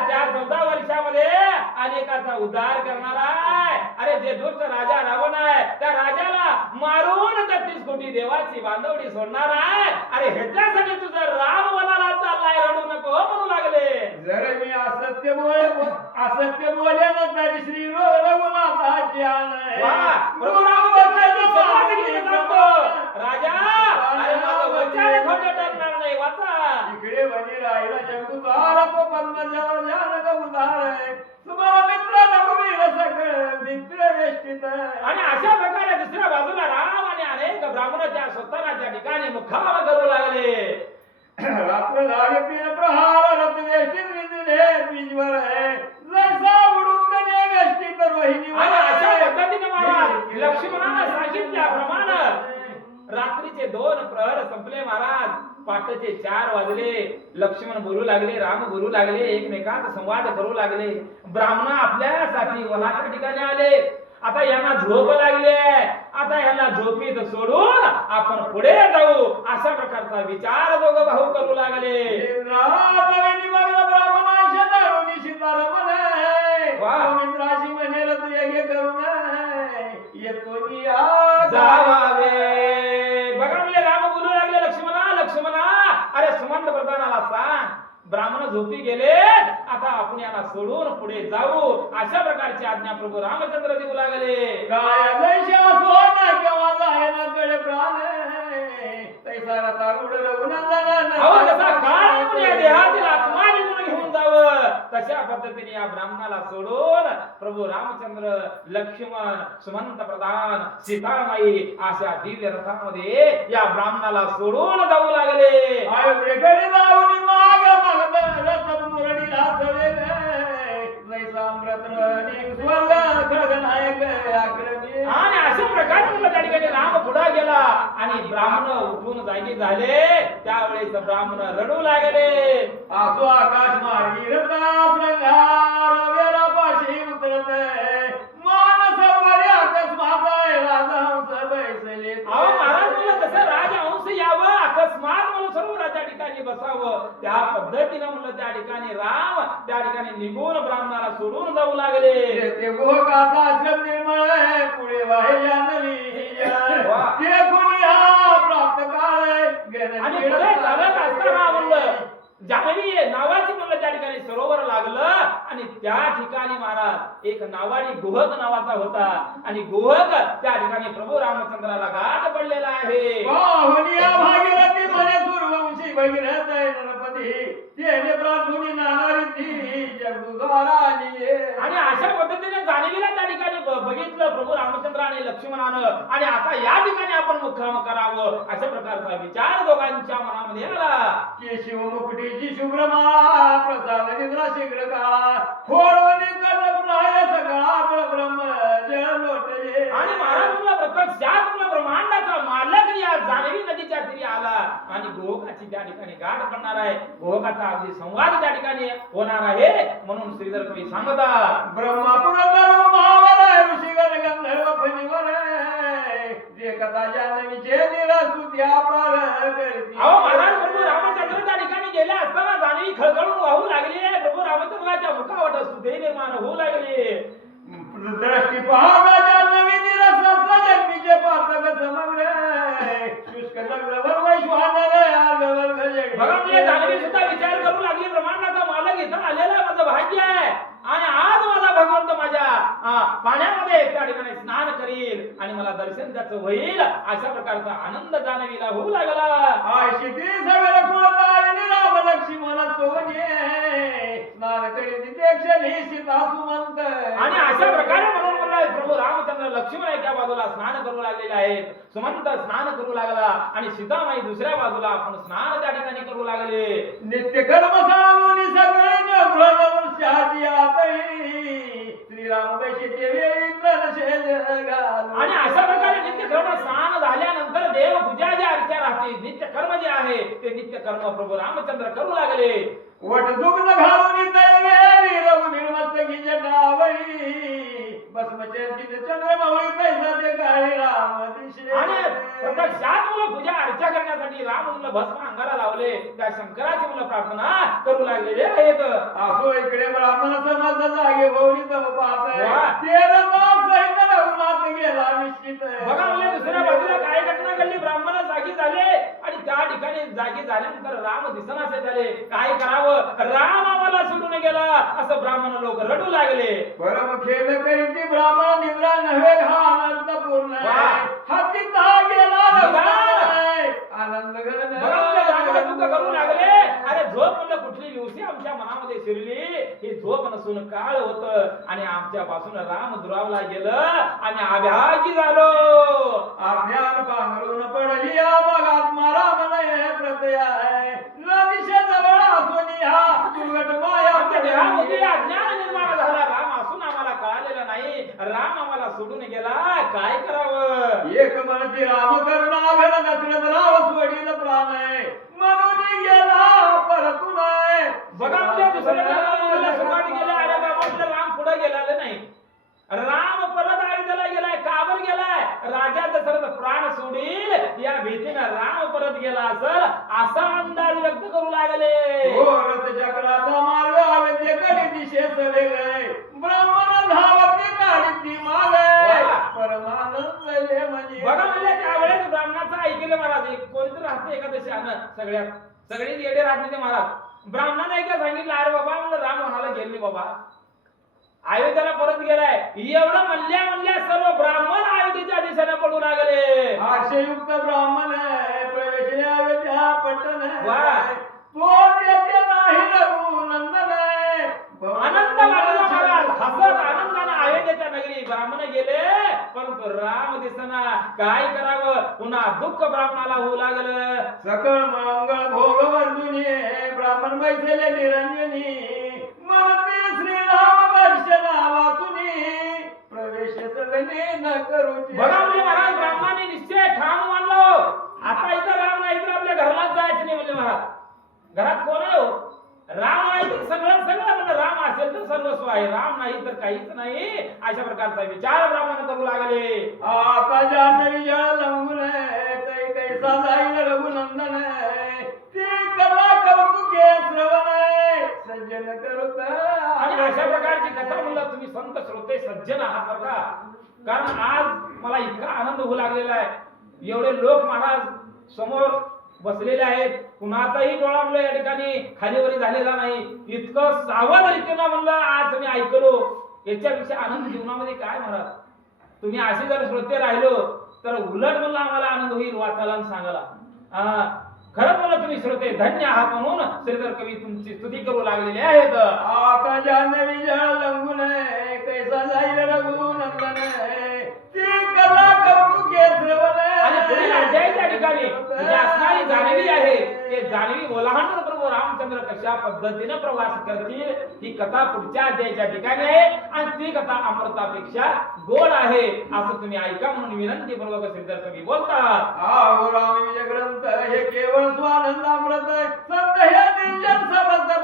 त्या 14 वर्षामध्ये अनेकाचा उद्धार करणार आहे. अरे जे दुष्ट राजा रावण आहे त्या राजाला मारून 33 कोटी देवाची बांधवडी सोडणार आहे. अरे ह्याच्यासाठी तुझा राम वनाला चाललाय, रडू नको म्हणू लागले. जर मी असत्य बोले ना तरी श्री रघुनाथाची राजा अरे माझं वचन खोटं ठरणार नाही, वाचा. इकडे वनी राहिला जगुदार तो पद्मजल जानक उदार, तुम्हाला मित्र रघुवीर सकळ मित्र वेष्टित. आणि अशा प्रकारे दुसऱ्या बाजूला राम आणि अनेक ब्राह्मण त्या स्वतःच्या ठिकाणी मुखावा करू लागले. रात्र झाले तीन प्रहार रथ वेष्टित विजले बीजवर आहे, जसा उडून गणे वेष्टित रोहिणी. आणि अशा पद्धतीने महाराज लक्ष्मणाने सांगितल्याप्रमाणे रात्रीचे 2 प्रहर संपले महाराज. पहाटेचे 4 वाजले. लक्ष्मण बोलू लागले, राम बोलू लागले, एकमेकांत संवाद करू लागले. ब्राह्मण आपल्यासाठी वनाच्या ठिकाणी आले. आता यांना झोप लागली, आता यांना झोपीत सोडून आपण पुढे जाऊ अशा प्रकारचा विचार दोघं भाऊ करू लागले. ब्राह्मणांच्या दारुणी सीतार म्हणे, वाह. मित्राशी म्हणेल तू ये करून येतो जावावे. बघा म्हणले राम बोलू लागले, लक्ष्मणा अरे सुमंत प्रधानाला सांग ब्राह्मण झोपी गेले, आता आपण याला सोडून पुढे जाऊ अशा प्रकारची आज्ञा प्रभू रामचंद्र देऊ लागले. काय जैशा सोना केव्हा जायला कडे प्राण, तैसा रथा रूढ रघुनंदन. अहो जसा काळ येऊन या देहातील आत्मा निघून घेऊन जावं तशा पद्धतीने या ब्राह्मणाला सोडून प्रभू रामचंद्र, लक्ष्मण, सुमंत प्रधान, सीतामाई अशा दिव्य रथामध्ये या ब्राह्मणाला सोडून जाऊ लागले. आय वेगळे जाऊन माग माग रथ मुरडीला सवे जैसा अमृतरणी स्वर्ग खळगनायक आक्रमी. आणि अशा प्रकारे त्या ठिकाणी राम पुढे गेला आणि ब्राह्मण उठून जागी झाले. त्यावेळेस ब्राह्मण रडू लागले. आसो आकाश मार्गी रथा श्रंगार वेरापाशी उतरत, मान सर्वरी अकस्मात राजहंस बैसले. अहो महाराज म्हणलं तसं राजहंस यावं, अकस्मात म्हणून सरोवराच्या ठिकाणी बसावं, त्या पद्धतीनं म्हणलं त्या ठिकाणी राम त्या ठिकाणी निघून ब्राह्मणाला सोडून जाऊ लागले. ते गोगाचा आश्रम निर्मळ पुढे वाहिल्या नवी वाह. ते कुणी हा प्राप्त काळ आणि पुढे चालत असताना म्हणलं जान्हवी नावाची म्हणलं त्या ठिकाणी सरोवर लागलं. आणि त्या ठिकाणी महाराज एक नावाडी गोहक नावाचा होता. आणि गोहक त्या ठिकाणी प्रभू रामचंद्राला गाठ पडलेला आहे. बाहुनिया भागीरथी म्हणे सूर्यवंशी भगीरथ नरपती, तेने प्रार्थुनी नानारीती जगदुधारानी. आणि अशा पद्धतीने जान्हवीला त्या ठिकाणी बघितलं प्रभू रामचंद्र आणि लक्ष्मणानं. आणि आता या ठिकाणी आपण मुक्काम करावं अशा प्रकारचा विचार दोघांच्या मनामध्ये आला. केशव मुकुटीची शुभ्रमा प्रसाद निद्रा शीघ्र काळा, खोडवणी कर्णक राय सगळा ब्रह्म जळ लोटले. आणि महाराज म्हणला प्रत्यक्षात म्हणला ब्रह्मांडाचा मालक या जान्हवी नदीच्या तीरी आला. आणि गोहकाची त्या ठिकाणी गाठ पडणार आहे, गोहकाचा अगदी संवाद त्या ठिकाणी होणार आहे. म्हणून श्रीधर कवी सांगतात, ब्रह्मापुर महावर ऋषीगण गंधर्व फणीवर, जे कथा जान्हवीचे निरस्तुत्या प्रार करती. अहो महाराज प्रभू रामचंद्र त्या ठिकाणी गेले असताना जान्हवी खळखळून वाहू लागली. प्रभू रामचंद्राच्या मुखावट स्तुती निर्माण होऊ लागली. दृष्टी पाहता जान्हवी निरस पाण्यामध्ये त्या ठिकाणी स्नान करील आणि मला दर्शन त्याचं होईल अशा प्रकारचा आनंद जानवीला होऊ लागला. आशिती सगळ कुळतारिणी राम लक्ष्मण सोने स्नान करीत ते क्षणी सीता सुमंत. आणि अशा प्रकारे म्हणून म्हणलं प्रभू रामचंद्र लक्ष्मण एका बाजूला स्नान करू लागलेले आहेत, सुमंत स्नान करू लागला आणि सीतामाई दुसऱ्या बाजूला आपण स्नान त्या ठिकाणी करू लागले. नित्य कर्म सांगून सगळे नवरशाची आतळी श्रीराम बैशीचे वेळी आणि अशा प्रकारे नित्य कर्म स्नान झाल्यानंतर देव पूजा जी अर्चा राहते, नित्य कर्म जे आहे ते नित्य कर्म प्रभू रामचंद्र करू लागले. वट दुग्ध घालून तैवेरी रघुवीर मस्तकी जटावळी भस्मचर्चित चंद्रमौळी कैसा ते काळी राम दिशे. आणि प्रत्यक्षात मुलं पूजा अर्चा करण्यासाठी राम मुलं भस्म अंगाला लावले, त्या शंकराची मुलं प्रार्थना करू लागलेले आहेत. असो इकडे ब्राह्मण समाज जागे भोवरी तव पाहत वा. सहित रघुनाथ गेला निश्चित. बघा मुले दुसऱ्या बाजूला काय घटना घडली, ब्राह्मण जागी झाले आणि त्या ठिकाणी जागी झाल्यानंतर राम दिसनासे झाले. काय करावं, राम आम्हाला सोडून गेला असं ब्राह्मण लोक रडू लागले. परम खेद करीती ब्राह्मण निद्रा नव्हे हा आनंद पूर्ण वा. हातीचा गेला रघुनाथ. आनंद घन बघा मुले ब्राह्मण दुःख करू लागले. अरे झोप म्हणलं कुठली दिवशी आमच्या मनामध्ये शिरली, ही झोप नसून काळ होत आणि आमच्या पासून राम दुरावला गेलं आणि अभागी झालो. अज्ञान पांघरून पडली या बघात मारा म्हणे प्रत्यय न दिशे जवळ असून हा दुर्घट माया आमच्या देहामध्ये अज्ञान निर्माण झाला, राम असून आम्हाला कळालेलं नाही, राम आम्हाला सोडून गेला, काय करावं. एक म्हणती राम करुणा घन दशरथ राव सोडील प्राण म्हणून गेला परतून. बघा म्हणजे दुसऱ्या रामाला सुरुवात केली. अरे बाबा आपलं राम पुढे गेलेलं नाही, राम परत अयोध्येला गेलाय. का बरं गेलाय, राजा दशरथ प्राण सोडील या भीतीनं राम परत गेला असेल असा अंदाज व्यक्त करू लागले. रथ चक्राचा मार्ग अयोध्येकडे दिशेसले गए ब्राह्मण धावते काढती मागे परमानंद ले म्हणजे. बघा म्हणजे त्यावेळेस ब्राह्मणाचं ऐकलं महाराज. एक कोणीतरी राहते एखादं शहाणं, सगळीच येडे राहत ते महाराज. ब्राह्मणाने काय सांगितलं, अरे बाबा म्हणलं राम म्हणाला गेले बाबा, अयोध्येला परत गेलाय. एवढं म्हणल्या सर्व ब्राह्मण अयोध्येच्या दिशेने पडू लागले. आशयुक्त ब्राह्मण प्रवेशले अयोध्या पट्टन वा. तो तेथे नाही रघुनंदन. आनंद वाटला महाराज, हसत आनंदाने अयोध्येच्या नगरी ब्राह्मण गेले, परंतु राम दिसना. काय करावं, पुन्हा दुःख ब्राह्मणाला होऊ लागलं. सकळ मंगळ भोग वर्जुनी ब्राह्मण बैसले निरंजनी म्हणते श्रीराम दर्शन वाचुनी प्रवेश सदने न करूची. बघा म्हणजे महाराज ब्राह्मणाने निश्चय ठाम मानलो, आता इथं राम नाही तर आपल्या घरात जायचं नाही. म्हणजे महाराज घरात कोण आहे हो, राम आहे तर सगळं म्हणजे राम असेल तर सर्वस्व आहे, राम नाही तर काहीच नाही, अशा प्रकारचा विचार ब्राह्मण करू लागले. आता जानवी जळ लंगून कैसा जाईल रघुनंदन ती कला कौतुके श्रवण सज्जन करुत. आणि अशा प्रकारची कथा म्हणलं तुम्ही संत श्रोते सज्जन आहात बरं का. कारण आज मला इतका आनंद होऊ लागलेला आहे, एवढे लोक महाराज समोर बसलेले आहेत, कुणाचाही डोळा म्हणलं या ठिकाणी खालीवरी झालेला नाही. इतकं सावध रीतीनं म्हणलं आज मी ऐकलो, याच्यापेक्षा आनंद जीवनामध्ये काय महाराज. तुम्ही असे जर श्रोते राहिलो तर उलट म्हणलं आम्हाला आनंद होईल वाचायला आणि सांगायला. खरंच म्हणलं तुम्ही श्रोते धन्य आहात म्हणून श्रीधर कवी तुमची स्तुती करू लागलेले आहेत. आता जानवी जळ लंगून कैसा जाईल रघुनंदन ती कला कौतुके श्रवण. आणि पुढील अध्यायाच्या ठिकाणी जी असणारी जानवी आहे ते जानवी ओलांडून प्रभू रामचंद्र कशा पद्धतीने प्रवास करतील ही कथा पुढच्या अध्यायाच्या ठिकाणी आहे आणि ती कथा अमृतापेक्षा गोड आहे असं तुम्ही ऐका म्हणून विनंती पूर्वक श्रीधर कवी बोलतात. आहो राम विजय ग्रंथ हे केवळ स्वानंद अमृत संत हे निर्जन समर्थ